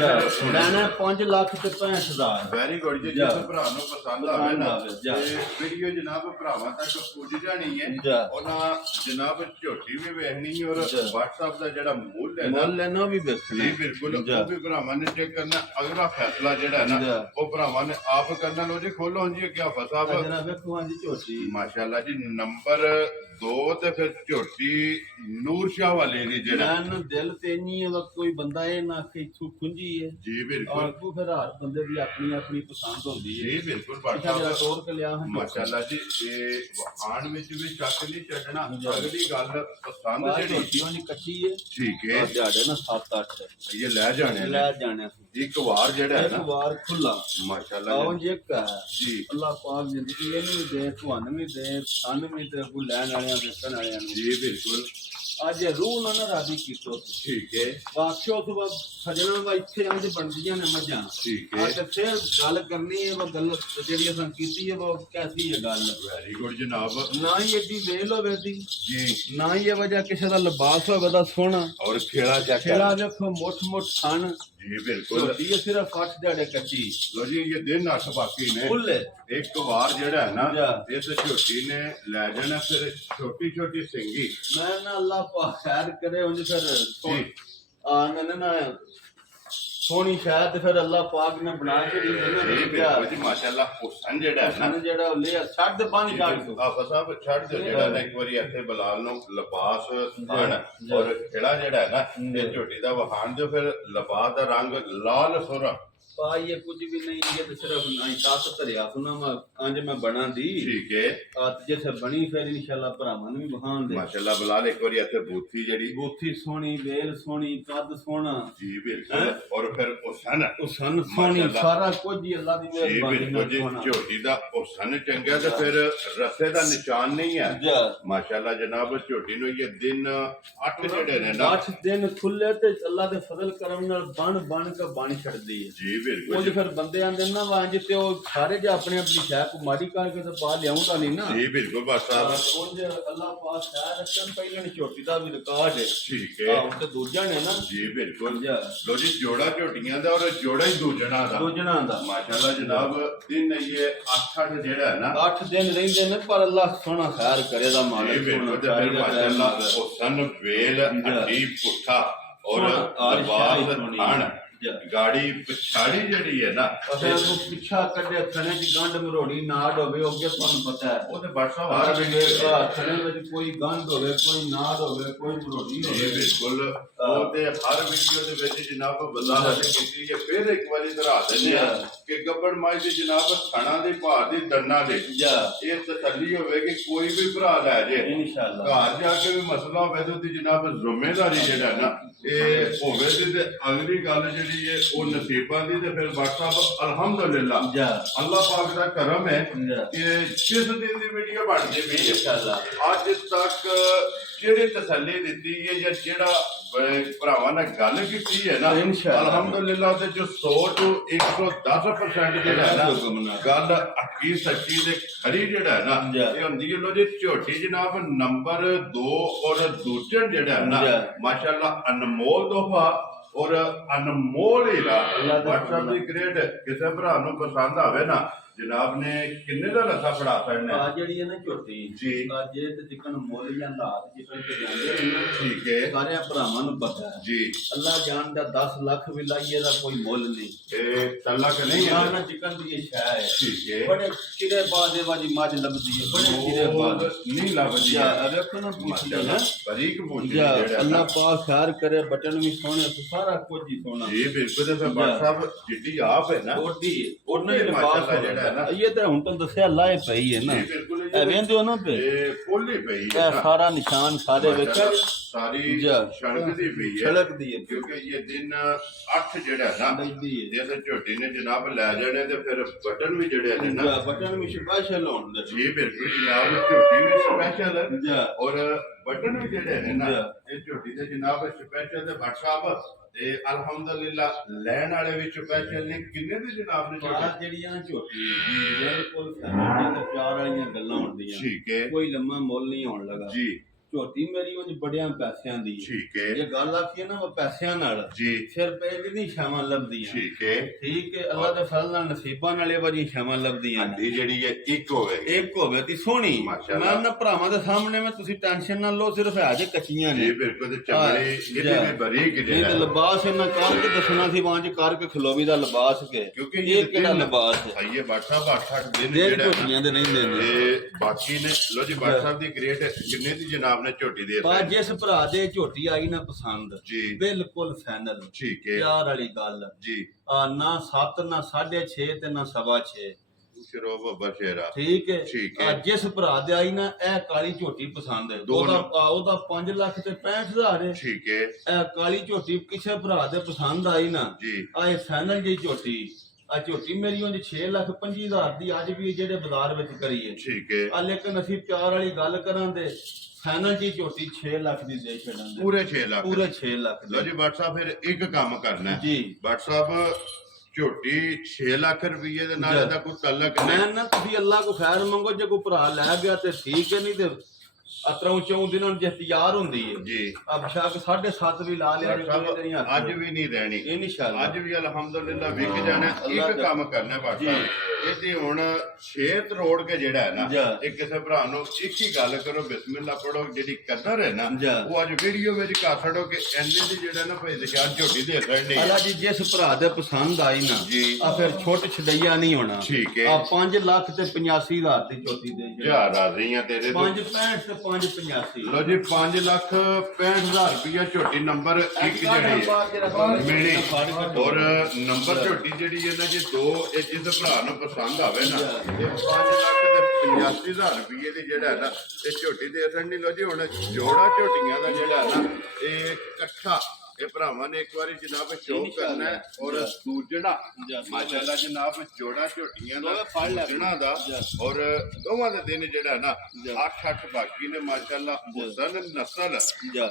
ਲੈਣਾ 5 ਲੱਖ ਤੇ 65,000। ਵੈਰੀ ਗੁੱਡ ਜੀ। ਜਿਸ ਭਰਾ ਨੂੰ ਪਸੰਦ ਪਸੰਦ ਆਵੇ ਨਾ ਜਾ। ਤੇ ਵੀਡੀਓ ਜਨਾਬ ਭਰਾਵਾਂ ਤੱਕ ਪੁੱਜ ਜਾਣੀ ਹੈ ਜਾ। ਉਹਨਾਂ ਜਨਾਬ ਝੋਟੀ ਵੀ ਵੇਖਣੀ ਔਰ ਜਾ। WhatsApp ਦਾ ਜਿਹੜਾ ਮੁੱਲ ਹੈ ਨਾ ਮੁੱਲ ਲੈਣਾ ਵੀ ਵੇਖਣਾ ਜੀ ਬਿਲਕੁਲ ਜਾ। ਉਹ ਵੀ ਭਰਾਵਾਂ ਨੇ ਚੈੱਕ ਕਰਨਾ ਅਗਲਾ ਫੈਸਲਾ ਜਿਹੜਾ ਹੈ ਨਾ ਜਾ। ਉਹ ਭਰਾਵਾਂ ਨੇ ਆਪ ਕਰਨਾ ਲੋ ਜੀ ਖੋਲੋ ਜੀ ਕਿਆ ਫਸਾ ਜਰਾ ਵੇਖੋ ਹਾਂਜੀ ਝੋਟੀ ਮਾਸ਼ਾਅੱਲਾ ਜੀ ਨੰਬਰ 2 ਤੇ ਫਿਰ ਝੋਟੀ ਨੂਰ ਸ਼ਾਹ ਵਾਲੇ ਦੀ ਜਿਹੜਾ ਮੈਂ ਦਿਲ ਤੇ ਨਹੀਂ ਹੈ ਕੋਈ ਬੰਦਾ ਇਹ ਨਾ ਕਿ ਇਥੋਂ ਖੁੰਝੀ ਹੈ ਜੀ ਔਰ ਬਿਲਕੁਲ ਕੋ ਫਿਰ ਹਰ ਬੰਦੇ ਦੀ ਆਪਣੀ ਆਪਣੀ ਪਸੰਦ ਹੁੰਦੀ ਹੈ ਜੀ ਬਿਲकुल ਅੱਛਾ ਜਰਾ ਤੋੜ ਕੇ ਲਿਆ ਹਾਂ ਮਾਸ਼ਾਅੱਲਾ ਜੀ ਇਹ ਆਣ ਵਿੱਚ ਵੀ ਚੱਕ ਨਹੀਂ ਛੱਡਣਾ ਜੀ। ਅਗਲੀ ਗੱਲ ਪਸੰਦ ਬਾਹਰ ਜਿਹੜੀ ਝੋਟੀ ਉਹਨੀ ਕੱਚੀ ਹੈ ਠੀਕ ਹੈ ਆ ਦਿਹਾੜੇ ਨਾ 7-8 ਇਹ ਲੈ ਜਾਣੇ ਨੇ ਲੈ ਜਾਣਾ ਇੱਕ ਵਾਰ ਜਿਹੜਾ ਹੈ ਇੱਕ ਨਾ ਵਾਰ ਖੁੱਲਾ ਮਾਸ਼ਾਅੱਲਾ ਆਉਂ ਜੀ ਜੇ ਕਾ ਜੀ ਅੱਲਾਹ ਪਾਕ ਜ਼ਿੰਦਗੀ ਇਹਨੂੰ ਵੀ ਦੇ ਤੁਹਾਨੂੰ ਵੀ ਦੇ ਸਾਨੂੰ ਵੀ ਤੇ ਕੋਈ ਲੈਣ ਵਾਲਿਆਂ ਵੇਚਣ ਵਾਲਿਆਂ ਨੂੰ ਜੀ ਬਿਲकुल ਅੱਜ ਰੂਹ ਨਾ ਨਾ ਰਾਦੀ ਕੀਤੋ ਠੀਕ ਹੈ ਵਾਕਿਓ ਤੋਂ ਬਾਅਦ ਸਜਣਾ ਵਾ ਇੱਥੇ ਅੱਜ ਬਣਦੀਆਂ ਨੇ ਮੱਝਾਂ ਠੀਕ ਹੈ ਅੱਜ ਫਿਰ ਗੱਲ ਕਰਨੀ ਹੈ ਉਹ ਗੱਲ ਜਿਹੜੀ ਅਸਾਂ ਕੀਤੀ ਹੈ ਉਹ ਕੈਸੀ ਹੈ ਗੱਲ ਵੈਰੀ ਗੁੱਡ ਜਨਾਬ ਨਾ ਹੀ ਐਡੀ ਵੇਲ ਹੋਵੇ ਦੀ ਜੀ ਨਾ ਹੀ ਇਹ ਵਜ੍ਹਾ ਕਿਸੇ ਦਾ ਲਿਬਾਸ ਹੋਵੇ ਦਾ ਸੋਹਣਾ ਔਰ ਖੇੜਾ ਚੈੱਕ ਖੇਲਾ ਦੇਖੋ ਮੋਟ ਥਣ ਜੀ ਬਿਲकुल ਝੋਟੀ ਹੈ ਸਿਰਫ 8 ਦਿਹਾੜੇ ਕੱਚੀ ਲੋ ਜੀ ਇਹ ਦਿਨ 8 ਬਾਕੀ ਨੇ ਫੁੱਲੇ ਇੱਕ ਵਾਰ ਜਿਹੜਾ ਹੈ ਨਾ ਜਾ। ਇਸ ਝੋਟੀ ਨੇ ਲੈ ਜਾਣਾ ਫਿਰ ਛੋਟੀ ਛੋਟੀ ਸਿੰਗੀ ਮੈਂ ਨਾ ਅੱਲਾਹ ਪਾਕ ਖੈਰ ਕਰੇ ਉਂਝ ਫਿਰ ਜੀ ਆ ਨਾ ਸੋਹਣੀ ਸ਼ਾਇਦ ਫਿਰ ਅੱਲਾਹ ਪਾਕ ਨੇ ਬਣਾ ਕੇ ਦੀ ਜੀ ਬਿਲकुल ਜੀ ਮਾਸ਼ਾਅੱਲਾ ਹੁਸਨ ਜਿਹੜਾ ਹੈ ਨਾ ਜਿਹੜਾ ਉਹ ਲਿਆ ਛੱਡ ਦੇ ਪਾਣੀ ਛੱਡ ਦੋ ਆਫਾ ਸਾਹਿਬ ਛੱਡ ਦਿਓ ਜਿਹੜਾ ਨਾ ਇੱਕ ਵਾਰੀ ਇੱਥੇ ਬਲਾਲ ਨੂੰ ਲਿਬਾਸ ਥਣ ਔਰ ਖੇੜਾ ਜਿਹੜਾ ਹੈ ਨਾ ਇਹ ਝੋਟੀ ਦਾ ਵਹਾਣ ਦਿਓ ਫਿਰ ਲਿਬਾਸ ਦਾ ਰੰਗ ਲਾਲ ਸੁਰਾ ਪਾਈ ਇਹ ਕੁਝ ਵੀ ਨਹੀਂ ਇਹ ਤਾਂ ਸਿਰਫ ਨਹੀਂ ਤਾਕਤ ਧਰਿਆ ਸੁਣਾ ਮੈਂ ਅੰਜ ਮੈਂ ਬਣਾ ਦੀ ਠੀਕ ਹੈ ਆਤ ਜੇ ਬਣੀ ਫਿਰ ਇਨਸ਼ਾਅੱਲਾ ਭਰਾਵਾਂ ਨੂੰ ਵੀ ਵਹਾਣ ਦੇ ਮਾਸ਼ਾਅੱਲਾ ਬਲਾਲ ਇੱਕ ਵਾਰੀ ਇੱਥੇ ਬੂਥੀ ਜਿਹੜੀ ਗੋਥੀ ਸੋਹਣੀ ਵੇਲ ਸੋਹਣੀ ਕੱਦ ਸੋਹਣਾ ਜੀ ਬਿਲकुल ਔਰ ਫਿਰ ਹੁਸਨ ਉਹ ਸਨ ਸੋਹਣੀ ਮਾਸ਼ਾਅੱਲਾ। ਸਾਰਾ ਕੁਝ ਹੀ ਅੱਲਾਹ ਦੀ ਜੀ ਮਿਹਰਬਾਨੀ ਬਿਲकुल ਨਾਲ ਜੀ ਸੋਹਣਾ ਝੋਟੀ ਦਾ ਹੁਸਨ ਚੰਗਾ ਤੇ ਫਿਰ ਰਸੇ ਦਾ ਨਿਸ਼ਾਨ ਨਹੀਂ ਹੈ ਜਾ ਮਾਸ਼ਾਅੱਲਾ ਜਨਾਬ ਝੋਟੀ ਨੂੰ ਇਹ ਦਿਨ 8 ਜਿਹੜੇ ਨੇ ਨਾ 8 ਦਿਨ ਖੁੱਲੇ ਤੇ ਅੱਲਾਹ ਦੇ ਫਜ਼ਲ ਕਰਮ ਨਾਲ ਬਣ ਕੇ ਬਣ ਛੱਡਦੀ ਹੈ ਜੀ ਉਹ ਬਿਲकुल ਜੇ ਫਿਰ ਬੰਦੇ ਆਂਦੇ ਨਾ ਵਾਂਜ ਤੇ ਉਹ ਸਾਰੇ ਜੇ ਆਪਣੇ ਆਪਣੀ ਸ਼ੈ ਕੋ ਮਾੜੀ ਕਰਕੇ ਤੇ ਪਾ ਲਿਆਉਂਦਾ ਨਹੀਂ ਨਾ ਜੀ ਬਿਲकुल ਬਸ ਸਾਹਿਬ ਉਂਝ ਅੱਲਾਹ ਪਾਕ ਖੈਰ ਰੱਖਣ ਪਹਿਲਾਂ ਝੋਟੀ ਦਾ ਵੀ ਰਿਕਾਰਡ ਹੈ ਠੀਕ ਹੈ ਹੁਣ ਤੇ ਦੂਜਾ ਨੇ ਨਾ ਜੀ ਬਿਲकुल ਜਾ ਲੋ ਜੀ ਜੋੜਾ ਝੋਟੀਆਂ ਦਾ ਔਰ ਜੋੜਾ ਹੀ ਦੂਜਣਾ ਦਾ ਦੂਜਣਾ ਦਾ ਮਾਸ਼ਾਅੱਲਾ ਜਨਾਬ ਦਿਨ ਇਹ 8 ਜਿਹੜਾ ਹੈ ਨਾ 8 ਦਿਨ ਰਹਿੰਦੇ ਨੇ ਪਰ ਅੱਲਾਹ ਸੋਹਣਾ ਖੈਰ ਕਰੇ ਦਾ ਜੀ ਮਾਲਕ ਬਿਲकुल ਤੇ ਫਿਰ ਮਾਸ਼ਾਅੱਲਾ ਹੁਸਨ ਵੇਲ ਅੱਡੀ ਪੁੱਠਾ ਔਰ ਲਬਾਸ ਥਣ ਗਾੜੀ ਪਛਾੜੀ ਜਿਹੜੀ ਹੈ ਨਾ ਅਸਾਂ ਨੂੰ ਪਿੱਛਾ ਕੱਢਿਆ ਥਣੇ ਦੀ ਗੰਢ ਮਰੋੜੀ ਨਾੜ ਹੋਵੇ ਉਹ ਅੱਗੇ ਤੁਹਾਨੂੰ ਪਤਾ ਹੈ ਉਹ ਤੇ WhatsApp ਆ ਹਰ ਰਹੀ ਹੈ ਥਣੇ ਵਿੱਚ ਕੋਈ ਗੰਢ ਹੋਵੇ ਕੋਈ ਨਾੜ ਹੋਵੇ ਕੋਈ ਮਰੋੜੀ ਜੀ ਹੋਵੇ ਬਿਲकुल ਉਹ ਤੇ ਹਰ ਵੀਡੀਓ ਦੇ ਵਿੱਚ ਜਨਾਬ ਵਜ਼ਾਹਤ ਕੀਤੀ ਹੈ ਫਿਰ ਇੱਕ ਵਾਰੀ ਦੁਹਰਾ ਦਿੰਦੇ ਆ ਕਿ ਗੱਬੜ ਮਾਈ ਦੀ ਜਨਾਬ ਥਣਾ ਦੀ ਭਾਰ ਦੀ ਦੰਨਾ ਦੇ ਜਾ ਇਹ ਤਸੱਲੀ ਹੋਵੇ ਕਿ ਕੋਈ ਵੀ ਭਰਾ ਲੈ ਜੇ ਇਨਸ਼ਾਅੱਲਾ ਘਰ ਜਾ ਕੇ ਵੀ ਮਸਲਾ ਹੋਵੇ ਤੇ ਉਹਦੀ ਜਨਾਬ ਜ਼ਿੰਮੇਵਾਰੀ ਜਿਹੜਾ ਨਾ ਇਹ ਹੋਵੇ ਤੇ ਅਗਲੀ ਗੱਲ ਜਿਹੜੀ ਹੈ ਉਹ ਨਸੀਬਾਂ ਦੀ ਤੇ ਫਿਰ WhatsApp ਅਲਹਮਦੁਲਿਲਾ ਜਾ ਅੱਲਾਹ ਪਾਕ ਦਾ ਕਰਮ ਹੈ ਜਾ ਕਿ ਜਿਸ ਦਿਨ ਦੀ ਵੀਡੀਓ ਬਣਦੀ ਪਈ ਹੈ ਇਨਸ਼ਾਅੱਲਾ ਅੱਜ ਤੱਕ ਜਿਹੜੀ ਤਸੱਲੀ ਦਿੱਤੀ ਹੈ ਜਾਂ ਜਿਹੜਾ ਭਰਾਵਾਂ ਨਾਲ ਗੱਲ ਕੀਤੀ ਹੈ ਨਾ ਇਨਸ਼ਾਅੱਲਾ। ਅਲਹਮਦੁਲਿਲਾ ਤੇ ਜੋ 100 ਤੋਂ 110% ਜਿਹੜਾ ਹੈ ਨਾ ਗੱਲ ਹੱਕੀ ਸੱਚੀ ਤੇ ਖਰੀ ਜਿਹੜਾ ਹੈ ਨਾ ਜਾ। ਇਹ ਹੁੰਦੀ ਹੈ ਲੋ ਜੀ ਝੋਟੀ ਜਨਾਬ ਨੰਬਰ 2 ਔਰ ਦੂਜਨ ਜਿਹੜਾ ਹੈ ਨਾ ਜਾ। ਮਾਸ਼ਾਅੱਲਾ ਅਨਮੋਲ ਤੋਹਫਾ ਔਰ ਅਨਮੋਲ ਹੀਰਾ ਅੱਲਾ ਦਾ WhatsApp ਦੀ ਗ੍ਰੇਡ ਕਿਸੇ ਭਰਾ ਨੂੰ ਪਸੰਦ ਆਵੇ ਨਾ ਜਨਾਬ ਨੇ ਕਿੰਨੇ ਦਾ ਲੱਖਾ ਫੜਾ ਸਕਣਾ ਆ ਜਿਹੜੀ ਹੈ ਨਾ ਝੋਟੀ ਜੀ। ਅੱਜ ਇਹ ਤੇ ਚਿਕਨ ਮੁੱਲ ਜਾਂ ਲਾਤ ਚਿਕਨ ਤੇ ਜਾਂਦੇ ਨੇ ਠੀਕ ਹੈ ਸਾਰਿਆਂ ਭਰਾਵਾਂ ਨੂੰ ਪਤਾ ਹੈ ਜੀ ਅੱਲਾਹ ਜਾਣਦਾ 10 ਲੱਖ ਵੀ ਲਾਈਏ ਦਾ ਕੋਈ ਮੁੱਲ ਨਹੀਂ ਇਹ ਤਲਕ ਨਹੀਂ ਹੈ ਨਾ ਚਿਕਨ ਦੀ ਇਹ ਸ਼ੈ ਹੈ ਠੀਕ ਹੈ ਬੜੇ ਕਿਰੇ ਬਾਦੇ ਵਾਲੀ ਮੱਝ ਲੱਭਦੀ ਹੈ ਬੜੇ ਕਿਰੇ ਬਾਦ ਨਹੀਂ ਲੱਭਦੀ ਜਾ ਹੈ ਵੇਖੋ ਨਾ ਪੁੱਛਦੀ ਹੈ ਬਰੀਕ ਪੁੱਛਦੀ ਜਾ ਜਿਹੜਾ ਅੱਲਾਹ ਪਾਕ ਖੈਰ ਕਰੇ ਬਟਨ ਵੀ ਸੋਹਣੇ ਤੇ ਸਾਰਾ ਕੁਝ ਹੀ ਸੋਹਣਾ ਜੀ ਬਿਲਕੁਲ ਤੇ ਫਿਰ WhatsApp ਜਿੱਡੀ ਆਪ ਹੈ ਨਾ ਉਹਦੀ ਉਹਨੇ ਉਹਨੇ ਮਾਸ਼ਾਅੱਲਾ ਲਿਬਾਸ ਜਿਹੜਾ ਹੈ ਨਾ ਇਹ ਤਾਂ ਹੁਣ ਤਾਂ ਦੱਸਿਆ ਲਾਏ ਪਈ ਹੈ ਨਾ ਜੀ ਬਿਲਕੁਲ ਇਹ ਵੇਂਦੇ ਹੋ ਨਾ ਤੇ ਇਹ ਪੋਲੀ ਪਈ ਇਹ ਹੈ ਸਾਰਾ ਨਿਸ਼ਾਨ ਸਾਰੇ ਵੇਖਿਆ ਸਾਰੀ ਜਾ। ਛੜਕਦੀ ਪਈ ਹੈ ਛਲਕਦੀ ਹੈ ਕਿਉਂਕਿ ਇਹ ਦਿਨ 8 ਜਿਹੜਾ ਹੈ ਨਾ ਦਈਦੀ ਹੈ ਜੇ ਤੇ ਝੋਟੀ ਨੇ ਜਨਾਬ ਲੈ ਜਾਣੇ ਤੇ ਫਿਰ ਬਟਨ ਵੀ ਜਿਹੜੇ ਨੇ ਨਾ ਜਾ ਬਟਨ ਵੀ ਸਪੈਸ਼ਲ ਹੋਣ ਦੇ ਜੀ ਬਿਲਕੁਲ ਜਨਾਬ ਝੋਟੀ ਵੀ ਸਪੈਸ਼ਲ ਹੈ ਜਾ ਔਰ ਬਟਨ ਵੀ ਜਿਹੜੇ ਨੇ ਨਾ ਜੀ। ਇਹ ਝੋਟੀ ਦੇ ਜਨਾਬ ਸਪੈਸ਼ਲ ਤੇ WhatsApp ਤੇ ਅਲਹਮਦੁਲਿਲਾ ਲੈਣ ਵਾਲੇ ਵੀ ਸਪੈਸ਼ਲ ਨੇ ਕਿੰਨੇ ਦੇ ਜਨਾਬ ਨੇ ਝੋਟੀ ਬਾਤ ਜਿਹੜੀ ਆ ਨਾ ਝੋਟੀ ਬਿਲਕੁਲ ਫੈਮਿਲੀ ਤੇ ਪਿਆਰ ਵਾਲੀਆਂ ਗੱਲਾਂ ਹੁੰਦੀਆਂ ਠੀਕ ਹੈ ਕੋਈ ਲੰਮਾ ਮੁੱਲ ਨਹੀਂ ਹੋਣ ਲੱਗਾ ਜੀ ਝੋਟੀ ਮੇਰੀ ਉਹ ਬੜਿਆਂ ਪੈਸਿਆਂ ਦੀ ਹੈ। ਠੀਕ ਹੈ ਇਹ ਗੱਲ ਆਖੀ ਨਾ ਉਹ ਪੈਸਿਆਂ ਨਾਲ ਜੀ ਫਿਰ ਪਏ ਨਹੀਂ ਛਾਵਾਂ ਲੱਭਦੀਆਂ। ਠੀਕ ਹੈ ਠੀਕ ਹੈ, ਅੱਲਾ ਦੇ ਫਜ਼ਲ ਨਾਲ ਨਸੀਬਾਂ ਨਾਲੇ ਵਾਰੀ ਛਾਵਾਂ ਲੱਭਦੀਆਂ ਨੇ। ਹੱਡੀ ਜਿਹੜੀ ਹੈ ਇੱਕ ਹੋਵੇ ਇੱਕ ਹੋਵੇ ਤੀ ਸੋਹਣੀ। ਮਾਸ਼ਾਅੱਲਾ। ਮੈਂ ਨਾ ਭਰਾਵਾਂ ਦੇ ਸਾਹਮਣੇ ਮੈਂ ਤੁਸੀਂ ਟੈਨਸ਼ਨ ਨਾ ਲਓ, ਸਿਰਫ ਹੈ ਜੇ ਕੱਚੀਆਂ ਨੇ। ਜੀ ਬਿਲਕੁਲ ਤੇ ਚਮੜੀ ਇਹਦੇ ਵੀ ਬਰੀਕ ਇਹ ਜਿਹੜਾ ਤੇ ਲਿਬਾਸ ਇਹਨਾਂ ਕਰਕੇ ਦੱਸਣਾ ਸੀ ਵਾਂਝ ਕਰਕੇ ਖਲੋਵੀ ਦਾ ਲਿਬਾਸ ਕੇ, ਕਿਉਂਕਿ ਇਹ ਕਿਹੜਾ ਲਿਬਾਸ ਹੈ। ਆਈਏ ਬਾਟਾ 8-8 ਦਿਨ ਦੇਰ ਜਿਹੜਾ ਝੋਟੀਆਂ ਦੇ ਰਹਿੰਦੇ ਨੇ। ਤੇ ਬਾਕੀ ਨੇ ਲੋ ਜੀ ਬਾਟ ਸਾਹਿਬ ਦੀ ਗ੍ਰੇਟ ਕਿੰਨੇ ਦੀ ਜਨਾਬ ਨੇ ਝੋਟੀ ਦੇ ਬਾ ਜਿਸ ਭਰਾ ਦੇ ਝੋਟੀ ਆਈ ਨਾ ਪਸੰਦ ਜੀ ਬਿਲਕੁਲ ਫਾਈਨਲ ਠੀਕ ਹੈ ਪਿਆਰ ਵਾਲੀ ਗੱਲ। ਜੀ ਨਾ 7 ਨਾ 6.5 ਤੇ ਨਾ 6.5। ਸ਼ਰੋ ਬੱਬਰ ਸ਼ੇਰਾ ਠੀਕ ਹੈ। ਠੀਕ ਹੈ। ਜਿਸ ਭਰਾ ਦੇ ਆਈ ਨਾ ਇਹ ਕਾਲੀ ਝੋਟੀ ਪਸੰਦ ਹੈ, ਉਹਦਾ 5 ਲੱਖ ਤੇ 65,000 ਹੈ। ਠੀਕ ਹੈ ਇਹ ਕਾਲੀ ਝੋਟੀ ਕਿਸੇ ਭਰਾ ਦੇ ਪਸੰਦ ਆਈ ਨਾ ਜੀ ਆ ਇਹ ਫਾਈਨਲ ਜੀ ਝੋਟੀ। ਆ ਝੋਟੀ ਮੇਰੀ ਉਹਦੀ 6,25,000 ਦੀ ਅੱਜ ਵੀ ਜਿਹੜੇ ਬਾਜ਼ਾਰ ਵਿੱਚ ਕਰੀਏ। ਠੀਕ ਹੈ ਆ ਲੇਕਿਨ ਅਸੀਂ ਪਿਆਰ ਵਾਲੀ ਗੱਲ ਕਰਾਂ ਤੇ ਫਾਈਨਲ ਜੀ ਝੋਟੀ 6 ਲੱਖ ਦੀ ਦੇ ਛੱਡਾਂਗੇ। ਪੂਰੇ 6 ਲੱਖ ਪੂਰੇ 6 ਲੱਖ ਲੋ ਦੀ ਜੀ ਬਾਟ ਸਾਹਿਬ ਫਿਰ ਇੱਕ ਕੰਮ ਕਰਨਾ ਜੀ। ਬਾਟ ਸਾਹਿਬ ਝੋਟੀ 6 ਲੱਖ ਰੁਪਏ ਦੇ ਨਾਲ ਇਹਦਾ ਕੋਈ ਤਾਲੁਕ ਮੈਂ ਨਹੀਂ। ਨਾ ਤੁਸੀਂ ਅੱਲਾ ਕੋ ਖੈਰ ਮੰਗੋ, ਜੇ ਕੋਈ ਭਰਾ ਲੈ ਗਿਆ ਤੇ ਠੀਕ ਹੈ, ਨਹੀਂ ਤੇ ਅਤਰੋਂ ਚੋਂ ਦਿਨਾਂ ਨੂੰ ਜੇ ਤਿਆਰ ਹੁੰਦੀ ਹੈ ਜੀ ਅਬ ਸ਼ਾਕ 7.5 ਵੀ ਲਾ ਲਿਆ ਜੇ ਸਾਹਿਬ, ਕੋਈ ਤੇਰੀ ਹੱਥ ਅੱਜ ਵੀ ਨਹੀਂ ਰਹਿਣੀ ਇਨਸ਼ਾਅੱਲਾ। ਅੱਜ ਵੀ ਅਲਹਮਦੁਲਿਲਾ ਵਿਕ ਜਾਣਾ। ਅੱਲਾਹ ਇੱਕ ਦਾ- ਕੰਮ ਕਰਨਾ ਬਾਟ ਜੀ। ਸਾਹਿਬ ਇਹਦੀ ਹੁਣ 6 ਰੋੜ ਕੇ ਜਿਹੜਾ ਹੈ ਨਾ ਜਾ। ਇਹ ਕਿਸੇ ਭਰਾ ਨੂੰ ਇੱਕ ਹੀ ਗੱਲ ਕਰੋ ਬਿਸਮਿਲ੍ਲਾ ਪੜੋ, ਜਿਹੜੀ ਕਦਰ ਹੈ ਨਾ ਜਾ। ਉਹ ਅੱਜ ਵੀਡੀਓ ਵਿੱਚ ਕਰ ਛੱਡੋ ਕਿ ਐਨੇ ਦੀ ਜਿਹੜਾ ਨਾ ਭਾਈ ਦਿਖਾ ਝੋਟੀ ਦੇ ਖੜਨੀ ਅੱਲਾ ਜੀ ਜਿਸ ਭਰਾ ਦੇ ਪਸੰਦ ਆਈ ਨਾ ਜੀ। ਆ ਫਿਰ ਛੋਟ ਛਡਈਆ ਨਹੀਂ ਹੋਣਾ। ਠੀਕ ਹੈ। ਆ 5 ਲੱਖ ਤੇ 85,000 ਦੀ ਝੋਟੀ ਦੇ ਜਾ ਰਾਜ਼ੀ ਆ ਤੇਰੇ ਤੋਂ। 5.65 ਤੇ 5.85। ਲੋ ਜੀ 5,65,000 ਰੁਪਇਆ ਝੋਟੀ ਨੰਬਰ 1 ਜਿਹੜੀ ਮਿਲਣੀ। ਔਰ ਨੰਬਰ ਝੋਟੀ ਜਿਹੜੀ ਹੈ ਨਾ ਜੀ 2 ਇਹ ਜਿਸ ਭਰਾ ਨੂੰ ਪਸੰਦ ਆਵੇ ਨਾ ਇਹ 5,85,000 ਰੁਪਏ ਦੀ ਜਿਹੜਾ ਹੈ ਨਾ ਇਹ ਝੋਟੀ ਦੇ ਅਸਰ ਨਹੀਂ। ਲੋ ਜੀ ਹੁਣ ਜੋੜਾ ਝੋਟੀਆਂ ਦਾ ਜਿਹੜਾ ਹੈ ਨਾ ਇਹ ਇਕੱਠਾ ਇਹ ਭਰਾਵਾਂ ਨੇ ਇੱਕ ਵਾਰੀ ਜਨਾਬ ਸ਼ੌਕ ਕਰਨਾ ਹੈ। ਔਰ ਦੂਜਣਾ ਮਾਸ਼ਾਅੱਲਾ ਜਨਾਬ ਜੋੜਾ ਝੋਟੀਆਂ ਦਾ ਦੂਜਣਾ ਦਾ ਔਰ ਦੋਵਾਂ ਦੇ ਦਿਨ ਜਿਹੜਾ ਨਾ 8-8 ਬਾਕੀ ਨੇ ਮਾਸ਼ਾਅੱਲਾ ਹੁਸਨ ਨਸਲ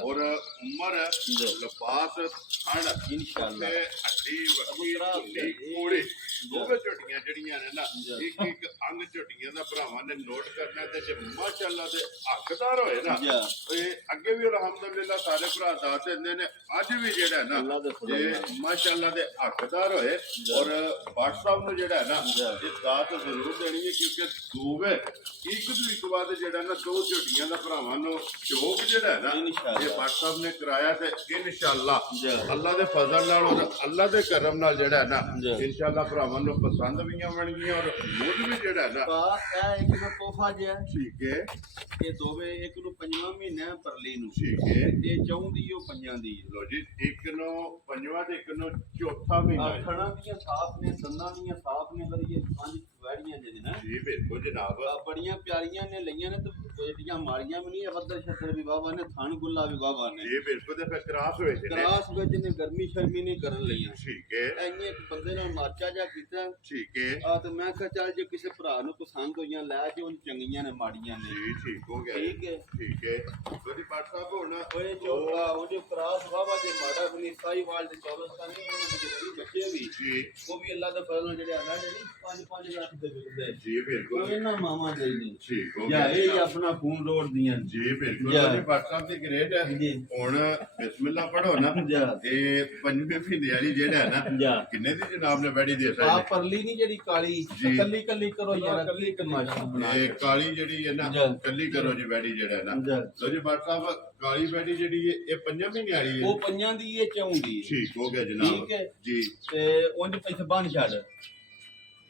ਔਰ ਉਮਰ ਲਿਬਾਸ ਹਣ ਇਨਸ਼ਾਅੱਲਾ ਹੱਡੀ ਵੱਡੀ ਕੋੜੇ ਦੋਵੇਂ ਝੋਟੀਆਂ ਜਿਹੜੀਆਂ ਨੇ ਨਾ ਇੱਕ ਇੱਕ ਅੰਗ ਝੋਟੀਆਂ ਦਾ ਭਰਾਵਾਂ ਨੇ ਨੋਟ ਕਰਨਾ ਤੇ ਜੇ ਮਾਸ਼ਾਅੱਲਾ ਦੇ ਹੱਕਦਾਰ ਹੋਏ ਨਾ ਇਹ ਅੱਗੇ ਵੀ ਅਲਹਮਦੁਲਿਲਾ ਸਾਰੇ ਭਰਾ ਦੱਸ ਦਿੰਦੇ ਨੇ ਅੱਜ ਵੀ ਜਿਹੜਾ ਹੈ ਨਾ ਜੇ ਮਾਸ਼ਾਅੱਲਾ ਦੇ ਹੱਕਦਾਰ ਹੋਏ ਔਰ WhatsApp ਨੂੰ ਜਿਹੜਾ ਹੈ ਨਾ ਇਹ ਦਾਤ ਜ਼ਰੂਰ ਦੇਣੀ ਹੈ ਕਿਉਂਕਿ ਦੋਵੇਂ ਇੱਕ ਤੋਂ ਇੱਕ ਬਾਅਦ ਜਿਹੜਾ ਨਾ ਦੋ ਝੋਟੀਆਂ ਦਾ ਭਰਾਵਾਂ ਨੂੰ ਸ਼ੌਕ ਜਿਹੜਾ ਹੈ ਨਾ ਇਹ WhatsApp ਨੇ ਕਰਾਇਆ ਤੇ ਇਨਸ਼ਾਅੱਲਾ ਅੱਲਾ ਦੇ ਫਜ਼ਲ ਨਾਲ ਔਰ ਅੱਲਾ ਦੇ ਕਰਮ ਨਾਲ ਜਿਹੜਾ ਹੈ ਨਾ ਇਨਸ਼ਾਅੱਲਾ ਭਰਾਵਾਂ ਨੂੰ ਪਸੰਦ ਵੀ ਆਉਣਗੀਆਂ ਔਰ ਮੁੱਲ ਵੀ ਜਿਹੜਾ ਹੈ ਨਾ ਇਹ ਇੱਕ ਨੂੰ ਤੋਹਫਾ ਜਿਹਾ ਠੀਕ ਹੈ। ਇਹ ਦੋਵੇਂ ਇੱਕ ਨੂੰ 5ਵਾਂ ਮਹੀਨਾ ਪਰਲੀ ਨੂੰ ਠੀਕ ਹੈ। ਇਹ ਚਾਹੁੰਦੀ ਉਹ ਪੰਜਾਂ ਦੀ ਹੈ। ਲੋ ਜੀ ਇੱਕ ਨੂੰ ਪੰਜਵਾਂ ਤੇ ਇੱਕ ਨੂੰ ਚੌਥਾ ਮਹੀਨਾ ਹੈ। ਅੱਖਾਂ ਦੀਆਂ ਸਾਫ਼ ਨੇ, ਦੰਦਾਂ ਦੀਆਂ ਸਾਫ਼ ਨੇ, ਪਰ ਇਹ 5 ਵੈੜੀਆਂ ਨੇ ਨਾ ਜੀ ਬਿਲਕੁਲ ਜਨਾਬ ਬੜੀਆਂ ਪਿਆਰੀਆਂ ਨੇ ਲਈਆਂ ਨੇ ਤੇ ਜਿਹੜੀਆਂ ਮਾਰੀਆਂ ਵੀ ਨਹੀਂ ਅਵਦਰ ਛੱਤਰ ਵੀ ਬਾਬਾ ਨੇ, ਥਣ ਗੁੱਲਾ ਵੀ ਬਾਬਾ ਨੇ, ਜੀ ਬਿਲਕੁਲ ਤੇ ਫਿਰ ਕਰਾਸ ਹੋਏ ਸੀ ਨੇ। ਕਰਾਸ ਵਿੱਚ ਨੇ ਗਰਮੀ ਸ਼ਰਮੀ ਨਹੀਂ ਕਰਨ ਲਈਆਂ। ਠੀਕ ਹੈ ਐਂ ਇੱਕ ਬੰਦੇ ਨਾਲ ਨਾਚਾ ਜਾ ਕੀਤਾ ਠੀਕ ਹੈ ਆ ਤੇ ਮੈਂ ਕਿਹਾ ਚੱਲ ਜੇ ਕਿਸੇ ਭਰਾ ਨੂੰ ਪਸੰਦ ਹੋਈਆਂ ਲੈ ਜੇ, ਉਹ ਚੰਗੀਆਂ ਨੇ ਮਾੜੀਆਂ ਨੇ। ਜੀ ਠੀਕ ਹੋ ਗਿਆ ਠੀਕ ਹੈ। ਠੀਕ ਹੈ ਉਹਦੀ ਪਾਟ ਸਾਹਿਬ ਹੁਣ ਓਏ ਚੋਕਾ ਉਹ ਜੋ ਕਰਾਸ ਬਾਬਾ ਜੇ ਮਾੜਾ ਵੀ ਨਹੀਂ, ਸਾਈਵਾਲ ਦੇ ਚੌਰਸਤਾਨੀ ਉਹਨਾਂ ਦੇ ਜਿਹੜੇ ਬੱਚੇ ਵੀ ਜੀ ਉਹ ਵੀ ਅੱਲਾ ਦਾ ਫਜ਼ਲ ਨਾਲ ਜਿਹੜੇ ਆਲਾ ਜਿਹੜੀ 5-5 ਲੱਖ ਦੇ ਵਿਕਦੇ ਜੀ ਬਿਲਕੁਲ ਉਹ ਇਹਨਾਂ ਮਾਵਾਂ ਦੇ ਨਹੀਂ। ਠੀਕ ਹੋ ਜਾਂ ਗਿਆ ਇਹ ਆਪਣਾ ਖੂਨ ਰੋੜਦੀਆਂ ਨੇ। ਜੀ ਬਿਲਕੁਲ ਜਾ। ਉਹਦੀ ਪਾਟ ਸਾਹਿਬ ਦੀ ਗ੍ਰੇਟ ਹੈ। ਜੀ। ਹੁਣ ਬਿਸਮਿਲ੍ਲਾ ਪੜੋ ਨਾ ਜਾ। ਇਹ ਪੰਜਵੇਂ ਮਹੀਨੇ ਵਾਲੀ ਜਿਹੜਾ ਹੈ ਨਾ ਜਾ। ਕਿੰਨੇ ਦੀ ਜਨਾਬ ਨੇ ਬੈੜੀ ਦੇ ਆ ਸਕਦੇ ਪਰਲੀ ਨਹੀਂ ਜਿਹੜੀ ਕਾਲੀ ਜੀ। ਕੱਲੀ ਕੱਲੀ ਕਰੋ ਯਾਰ, ਕੱਲੀ ਤਮਾਸ਼ਾ ਬਣਾ ਇਹ ਕਾਲੀ ਜਿਹੜੀ ਹੈ ਨਾ ਜਾ। ਕੱਲੀ ਕਰੋ ਜੀ ਬੈੜੀ ਜਿਹੜਾ ਹੈ ਨਾ ਜਾ। ਲੋ ਜੀ ਬਾਟ ਸਾਹਿਬ ਕਾਲੀ ਬੈੜੀ ਜਿਹੜੀ ਹੈ ਇਹ 5 ਮਹੀਨੇ ਵਾਲੀ ਹੈ। ਉਹ ਪੰਜਾਂ ਦੀ ਇਹ ਚਾਹੁੰਦੀ ਹੈ। ਠੀਕ ਹੋ ਗਿਆ ਜਨਾਬ ਠੀਕ ਹੈ। ਜੀ ਤੇ ਉਂਝ ਪੈਸੇ ਬਣ ਛੱਡ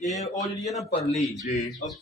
ਇਹ ਉਹ ਜਿਹੜੀ ਹੈ ਨਾ ਪਰਲੀ ਜੀ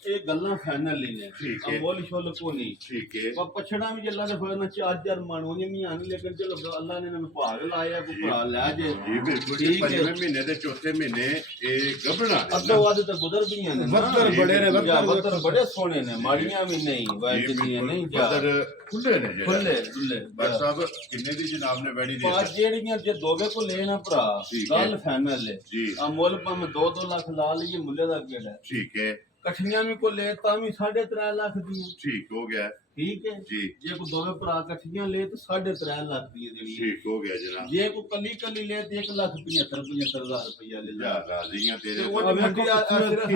ਇਹ ਗੱਲਾਂ ਫਾਈਨਲ ਹੀ ਨੇ। ਠੀਕ ਹੈ। ਮੁੱਲ ਸ਼ੁੱਲ ਕੋ ਨਹੀਂ। ਠੀਕ ਹੈ ਪਰ ਪਛੜਾ ਵੀ ਅੱਲਾ ਦੇ ਫਜ਼ਲ ਨਾਲ 4 ਮਾਣੋਂ ਨਹੀਂ ਆਣ, ਲੇਕਿਨ ਚਲੋ ਅੱਲਾ ਨੇ ਮੈਨੂੰ ਭਾਗ ਲਾਇਆ ਕੋਈ ਭਰਾ ਲੈ ਜੇ। ਜੀ ਬਿਲਕੁਲ ਜੀ ਠੀਕ ਹੈ। 5ਵੇਂ ਮਹੀਨੇ ਦੇ ਚੌਥੇ ਮਹੀਨੇ ਇਹ ਗੱਭਣਾ ਅੱਧੋ ਵੱਧ ਤਾਂ ਗੁਜ਼ਰ ਗਈਆਂ ਨੇ ਨਾ। ਵੱਧਰ ਬੜੇ ਨੇ, ਵੱਧਰ ਬੜੇ ਸੋਹਣੇ ਨੇ, ਮਾੜੀਆਂ ਵੀ ਨਹੀਂ ਵਾਜਦੀਆਂ ਨਹੀਂ ਜਾ ਬਦਰ ਖੁੱਲੇ ਨੇ ਜਿਹੜੇ ਖੁੱਲੇ ਖੁੱਲੇ ਬਸ ਸਾਹਿਬ ਕਿੰਨੇ ਦੀ ਜਨਾਬ ਨੇ ਬੈੜੀ ਦੇ ਪਾਸ ਜਿਹੜੀਆਂ ਜੇ ਦੋਵੇਂ ਕੋ ਲੈਣਾ ਭਰਾ ਠੀਕ ਹੈ। ਗੱਲ ਫਾਈਨਲ ਹੈ। ਜੀ ਆ ਮੁੱਲ ਭਾਵੇਂ 2-2 ਲੱਖ ਲਾ ਲਈਏ, ਮੁੱਲੇ ਦਾ ਕਿਹੜਾ ਠੀਕ ਹੈ ਇਕੱਠੀਆਂ ਵੀ ਕੋ ਲੈ ਤਾਂ ਵੀ 3.5 ਲੱਖ ਦੀਆਂ। ਠੀਕ ਹੋ ਗਿਆ ਠੀਕ ਹੈ। ਜੀ ਜੇ ਕੋ ਦੋਵੇਂ ਭਰਾ ਇਕੱਠੀਆਂ ਲੈ ਤਾਂ 3.5 ਲੱਖ ਦੀ ਦੇਣੀ ਹੈ। ਠੀਕ ਹੋ ਗਿਆ ਜਨਾਬ ਜੇ ਕੋ ਕੱਲੀ ਕੱਲੀ ਲੈ ਤੇ 1,75,000 ਰੁਪਇਆ ਲੈ ਜਾ ਲਾ। ਰਾਜ਼ੀਆਂ ਤੇਰੇ ਤੇ ਉਹ ਮੰਡੀ ਆ ਸਿਰਫ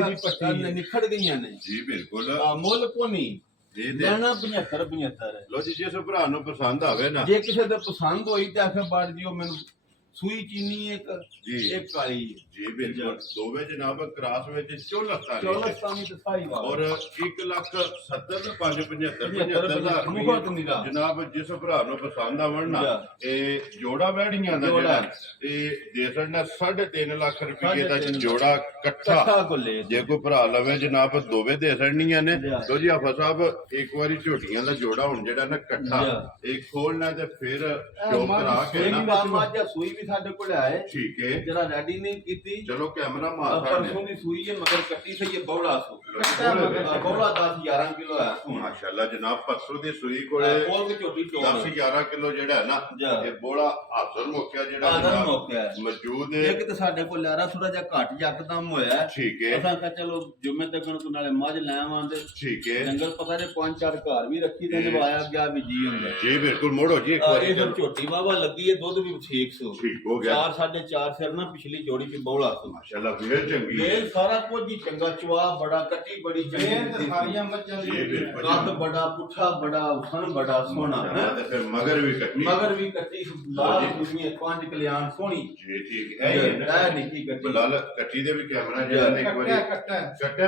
ਨਿਖੜ ਗਈਆਂ ਨੇ। ਜੀ ਬਿਲਕੁਲ ਆ ਮੁੱਲ ਕੋ ਨਹੀਂ ਇਹ ਤੇ ਲੈਣਾ 75 75 ਹੈ। ਲੋ ਜੀ ਜਿਸ ਭਰਾ ਨੂੰ ਪਸੰਦ ਆਵੇ ਨਾ ਜੇ ਕਿਸੇ ਦੇ ਪਸੰਦ ਹੋਈ ਤੇ ਆਖੇ ਬਾੜ ਜੀ ਉਹ ਮੈਨੂੰ ਸੂਈ ਚੀਨੀ ਇੱਕ ਜੀ। ਇੱਕ ਕਾਲੀ ਜੀ ਬਿਲਕੁਲ ਦੋਵੇਂ ਜਨਾਬ ਕ੍ਰਾਸ ਵਿੱਚ ਚੋਲਸਤਾਨੀ ਚੌਲਸਤਾਨੀ ਤੇ ਸਾਈ ਵਾਲਾ ਔਰ 1,70,575 ਬਹੁਤ ਨਿਰਾ। ਜਨਾਬ ਜਿਸ ਭਰਾ ਨੂੰ ਪਸੰਦ ਆਵਣ ਨਾ ਇਹ ਜੋੜਾ ਵੈੜੀਆਂ ਦਾ ਜੋੜਾ। ਜਿਹੜਾ ਇਹ ਦੇ ਸਕਣਾ 3.5 ਲੱਖ ਰੁਪਏ ਦਾ 3.5 ਜੋੜਾ ਇਕੱਠਾ ਇਕੱਠਾ ਕੋਲੇ ਜੇ ਕੋਈ ਭਰਾ ਲਵੇ ਜਨਾਬ ਦੋਵੇਂ ਦੇ ਸਕਣੀਆਂ ਨੇ ਜਾ। ਲੋ ਜੀ ਆਫਾ ਸਾਹਿਬ ਇੱਕ ਵਾਰੀ ਝੋਟੀਆਂ ਦਾ ਜੋੜਾ ਹੁਣ ਜਿਹੜਾ ਨਾ ਇਕੱਠਾ ਜਾ। ਇਹ ਖੋਲਣਾ ਤੇ ਫਿਰ ਸ਼ੋਅ ਕਰਾ ਕੇ ਨਾ ਮਾਝਾ ਸੂਈ ਵੀ ਸਾਡੇ ਕੋਲ ਆਏ ਠੀਕ ਹੈ ਜਿਹੜਾ ਰੈਡੀ ਨਹੀਂ ਕੀਤੀ ਚਲੋ ਕੈਮਰਾ ਮਾਰ ਸਕਦੇ ਪਰਸੋਂ ਦੀ ਸੂਈ ਹੈ ਮਗਰ ਕੱਟੀ ਸਹੀ ਹੈ ਬੌੜਾ ਸੂ ਬੌੜਾ 10-11 ਕਿਲੋ ਹੈ ਮਾਸ਼ਾਅੱਲਾ ਜਨਾਬ ਪਰਸੋਂ ਦੀ ਸੂਈ ਕੋਲੇ ਕੋਲ ਕੇ ਝੋਟੀ ਟੋਲ 10-11 ਕਿਲੋ ਜਿਹੜਾ ਹੈ ਨਾ ਜਾ। ਇਹ ਬੋਲਾ ਹਾਜ਼ਰ ਮੌਕਿਆ ਜਿਹੜਾ ਆਦਰ ਜਨਾਬ ਮੌਕਿਆ ਹੈ। ਮੌਜੂਦ ਹੈ ਇੱਕ ਤੇ ਸਾਡੇ ਕੋਲ ਲੈਰਾ ਥੋੜਾ ਜਿਹਾ ਘੱਟ ਯਕਦਮ ਹੋਇਆ ਹੈ। ਠੀਕ ਹੈ ਅਸਾਂ ਕਹਾ ਚਲੋ ਜੁਮੇ ਤੱਕ ਨੂੰ ਨਾਲੇ ਮੱਝ ਲੈ ਆਵਾਂਗੇ ਠੀਕ ਹੈ ਜੰਗਲ ਪਤਾ ਨੇ 5-4 ਘਰ ਵੀ ਰੱਖੀ ਤੇ ਨਵਾਇਆ ਗਿਆ ਵੀ ਜੀ ਹੁੰਦਾ ਜੀ ਬਿਲਕੁਲ ਮੋੜੋ ਜੀ ਇੱਕ ਵਾਰੀ ਇਹ ਫਿਰ ਝੋਟੀ ਵਾਵਾ ਲੱਗੀ ਹੈ ਦੁੱਧ ਵੀ 600 ਠੀਕ ਹੋ ਗਿਆ 4-4.5 ਸਿਰ ਨਾ ਪਿਛਲੀ ਜੋੜੀ ਚ ਬੌਲਾ ਸੂ ਮਾਸ਼ਾਅੱਲਾ ਫੇਰ ਚੰਗੀ ਹੈ ਇਹ ਸਾਰਾ ਕੁਝ ਹੀ ਚੰਗਾ ਚਵਾ ਬੜਾ ਕੱਟੀ ਬੜੀ ਚੰਗੀ ਇਹ ਸਾਰੀਆਂ ਮੱਝਾਂ ਜੀ ਬਿਲਕੁਲ ਕੱਦ ਬੜਾ ਪੁੱਠਾ ਬੜਾ ਉਸਨ ਬੜਾ ਸੋਹਣਾ ਮਾਸ਼ਾਅੱਲਾ ਤੇ ਫਿਰ ਮਗਰ ਵੀ ਕੱਟੀ ਮਗਰ ਵੀ ਕੱਟੀ ਲਾਲ ਦੁਨੀਆ 5 ਕਲਿਆਣ ਸੋਹਣੀ ਜੀ ਠੀਕ ਹੈ ਇਹ ਨਿੱਕੀ ਕੱਟੀ ਬਲਾਲ ਕੱਟੀ ਦੇ ਵੀ ਕੈਮਰਾ ਜਿਹੜਾ ਨੇ ਇੱਕ ਵਾਰੀ ਕੱਟਾ ਕੱਟਿਆ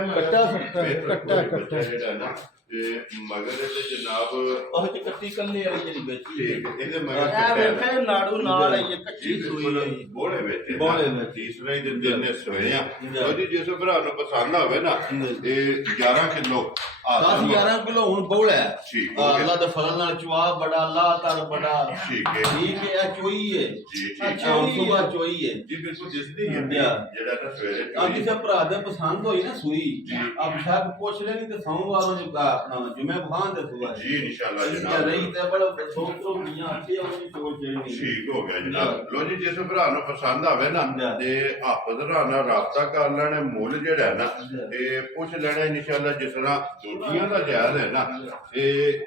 ਕੱਟਾ ਜਿਹੜਾ ਨਾ ਤੇ ਮਗਰ ਤੇ ਜਨਾਬ ਉਹ ਚ ਕੱਟੀ ਕੱਲੇ ਵਾਲੀ ਜਿਹੜੀ ਵੇਚੀ ਠੀਕ ਇਹਦੇ ਮਗਰ ਇਹ ਕੱਟਿਆ ਵੇਖੇ ਨਾੜੂ ਨਾਲ ਹੈ ਇਹ ਜੀ ਕੱਟੀ ਸੂਈ ਹੈ ਬਿਲਕੁਲ ਬੋਲੇ ਵਿੱਚ ਹੈ ਬੋਲੇ ਨਾ। ਵਿੱਚ। ਤੀਸਰਾ ਹੀ ਦਿਨ ਨੇ ਸੋਏ ਆ ਜੀ। ਲਓ ਜੀ ਜਿਸ ਭਰਾ ਨੂੰ ਪਸੰਦ ਆਵੇ ਨਾ ਇਹ 11 ਕਿਲੋ 10-11 ਕਿਲੋ ਹੁਣ ਬੌਲਾ ਹੈ ਠੀਕ ਹੋ ਗਿਆ। ਅੱਲਾ ਦੇ ਫਜ਼ਲ ਨਾਲ ਚਵਾ ਬੜਾ ਲਾਤਰ ਬੜਾ ਠੀਕ ਹੈ ਠੀਕ ਹੈ ਇਹ ਚੋਈ ਹੈ ਜੀ ਅੱਛਾ ਠੀਕ ਸੁਬਾ ਚੋਈ ਹੈ ਜੀ ਬਿਲਕੁਲ ਦਿਸਦੀ ਹੈ ਜੀ। ਜਿਹੜਾ ਨਾ ਸਵੇਰੇ ਆ ਕਿਸੇ ਭਰਾ ਦੇ ਪਸੰਦ ਹੋਈ ਨਾ ਸੂਈ ਜੀ। ਆਪ ਸ਼ਾਇਦ ਪੁੱਛ ਲੈਣੀ ਤੇ ਸੋਮਵਾਰ ਨੂੰ ਆਪਣਾ ਜੁਮੇ ਬਹਾਨ ਦੇ ਸੁਬਾ ਜੀ ਇਨਸ਼ਾਅੱਲਾ ਜੇ ਜਨਾਬ ਰਹੀ ਤੇ ਬੜਾ ਸੋਚੋ ਮੀਆਂ ਅੱਛੇ ਉਹਦੀ ਸੋਚ ਜਿਹੜੀ ਠੀਕ ਹੋ ਗਿਆ ਜਨਾਬ ਲੋ ਜੀ ਜਿਸ ਭਰਾ ਨੂੰ ਪਸੰਦ ਆਵੇ ਨਾ ਜੀ। ਤੇ ਆਪਸ ਨਾਲ ਰਾਬਤਾ ਕਰ ਲੈਣਾ ਮੁੱਲ ਜਿਹੜਾ ਹੈ ਨਾ ਤੇ ਪੁੱਛ ਲੈਣਾ ਇਨਸ਼ਾਅੱਲਾ ਜਿਸ ਤਰ੍ਹਾਂ ਦੂਜੀਆਂ ਦਾ ਜਾਇਜ਼ ਹੈ ਨਾ ਤੇ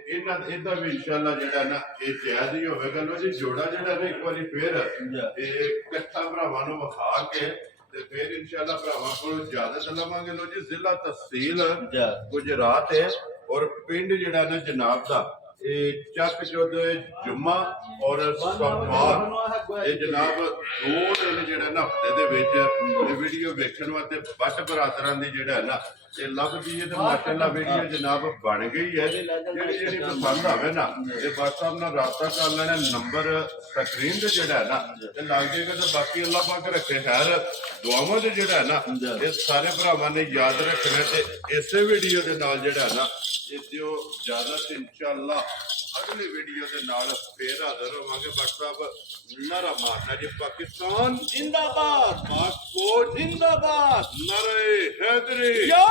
ਇਹਦਾ ਵੀ ਇਨਸ਼ਾਅੱਲਾ ਜਿਹੜਾ ਨਾ ਇਹ ਜਾਇਜ਼ ਹੀ ਹੋਵੇਗਾ ਲੋ ਜੀ ਜੋੜਾ ਜਿਹੜਾ ਨਾ ਇੱਕ ਵਾਰੀ ਫੇਰ ਤੇ ਇਕੱਠਾ ਭਰਾਵਾਂ ਨੂੰ ਵਿਖਾ ਕੇ ਤੇ ਫਿਰ ਇਨਸ਼ਾਅੱਲਾ ਭਰਾਵਾਂ ਕੋਲ ਇਜਾਜ਼ਤ ਲਵਾਂਗੇ ਲੋ ਜੀ ਜ਼ਿਲ੍ਹਾ ਤਹਿਸੀਲ ਗੁਜਰਾਤ ਹੈ ਔਰ ਪਿੰਡ ਜਿਹੜਾ ਨਾ ਜਨਾਬ ਦਾ ਇਹ ਚੱਕ ਚੁੱਧ ਜੁਮਾ ਔਰ ਸਫਾਰ ਇਹ ਜਨਾਬ 2 ਦਿਨ ਜਿਹੜਾ ਨਾ ਹਫਤੇ ਦੇ ਵਿੱਚ ਇਹ ਵੀਡੀਓ ਵੇਖਣ ਵਾਸਤੇ ਬੱਟ ਬਰਾਦਰਾਂ ਦੀ ਜਿਹੜਾ ਹੈ ਨਾ ਇਹ ਲੱਭਦੀ ਹੈ ਤੇ ਮਾਸ਼ਾਅੱਲਾ ਵੀਡੀਓ ਜਨਾਬ ਬਣ ਗਈ ਹੈ ਜਿਹੜੀ ਪਸੰਦ ਆਵੇ ਨਾ ਇਹ WhatsApp ਨਾਲ ਰਾਬਤਾ ਕਰ ਲੈਣਾ ਨੰਬਰ ਸਕਰੀਨ ਤੇ ਜਿਹੜਾ ਹੈ ਨਾ ਤੇ ਲੱਗ ਜਾਏਗਾ ਤੇ ਬਾਕੀ ਅੱਲਾਹ ਪਾਕ ਰੱਖੇ ਖੈਰ ਦੁਆਵਾਂ ਦੇ ਜਿਹੜਾ ਹੈ ਨਾ ਇਹ ਸਾਰੇ ਭਰਾਵਾਂ ਨੇ ਯਾਦ ਰੱਖਣਾ ਤੇ ਇਸੇ ਵੀਡੀਓ ਦੇ ਨਾਲ ਜਿਹੜਾ ਹੈ ਨਾ ਇਹ ਦਿਓ ਇਜਾਜ਼ਤ ਇਨਸ਼ਾਅੱਲਾ ਅਗਲੀ ਵੀਡੀਓ ਦੇ ਨਾਲ ਫੇਰ ਹਾਜ਼ਰ ਹੋਵਾਂਗੇ WhatsApp ਨਾਰਾ ਮਾਰਨਾ ਜੀ ਪਾਕਿਸਤਾਨ ਜਿੰਦਾਬਾਦ ਪਾਕ ਕੋ ਜਿੰਦਾਬਾਦ ਨਾਰੇ ਹੈਦਰੀ ਜੈ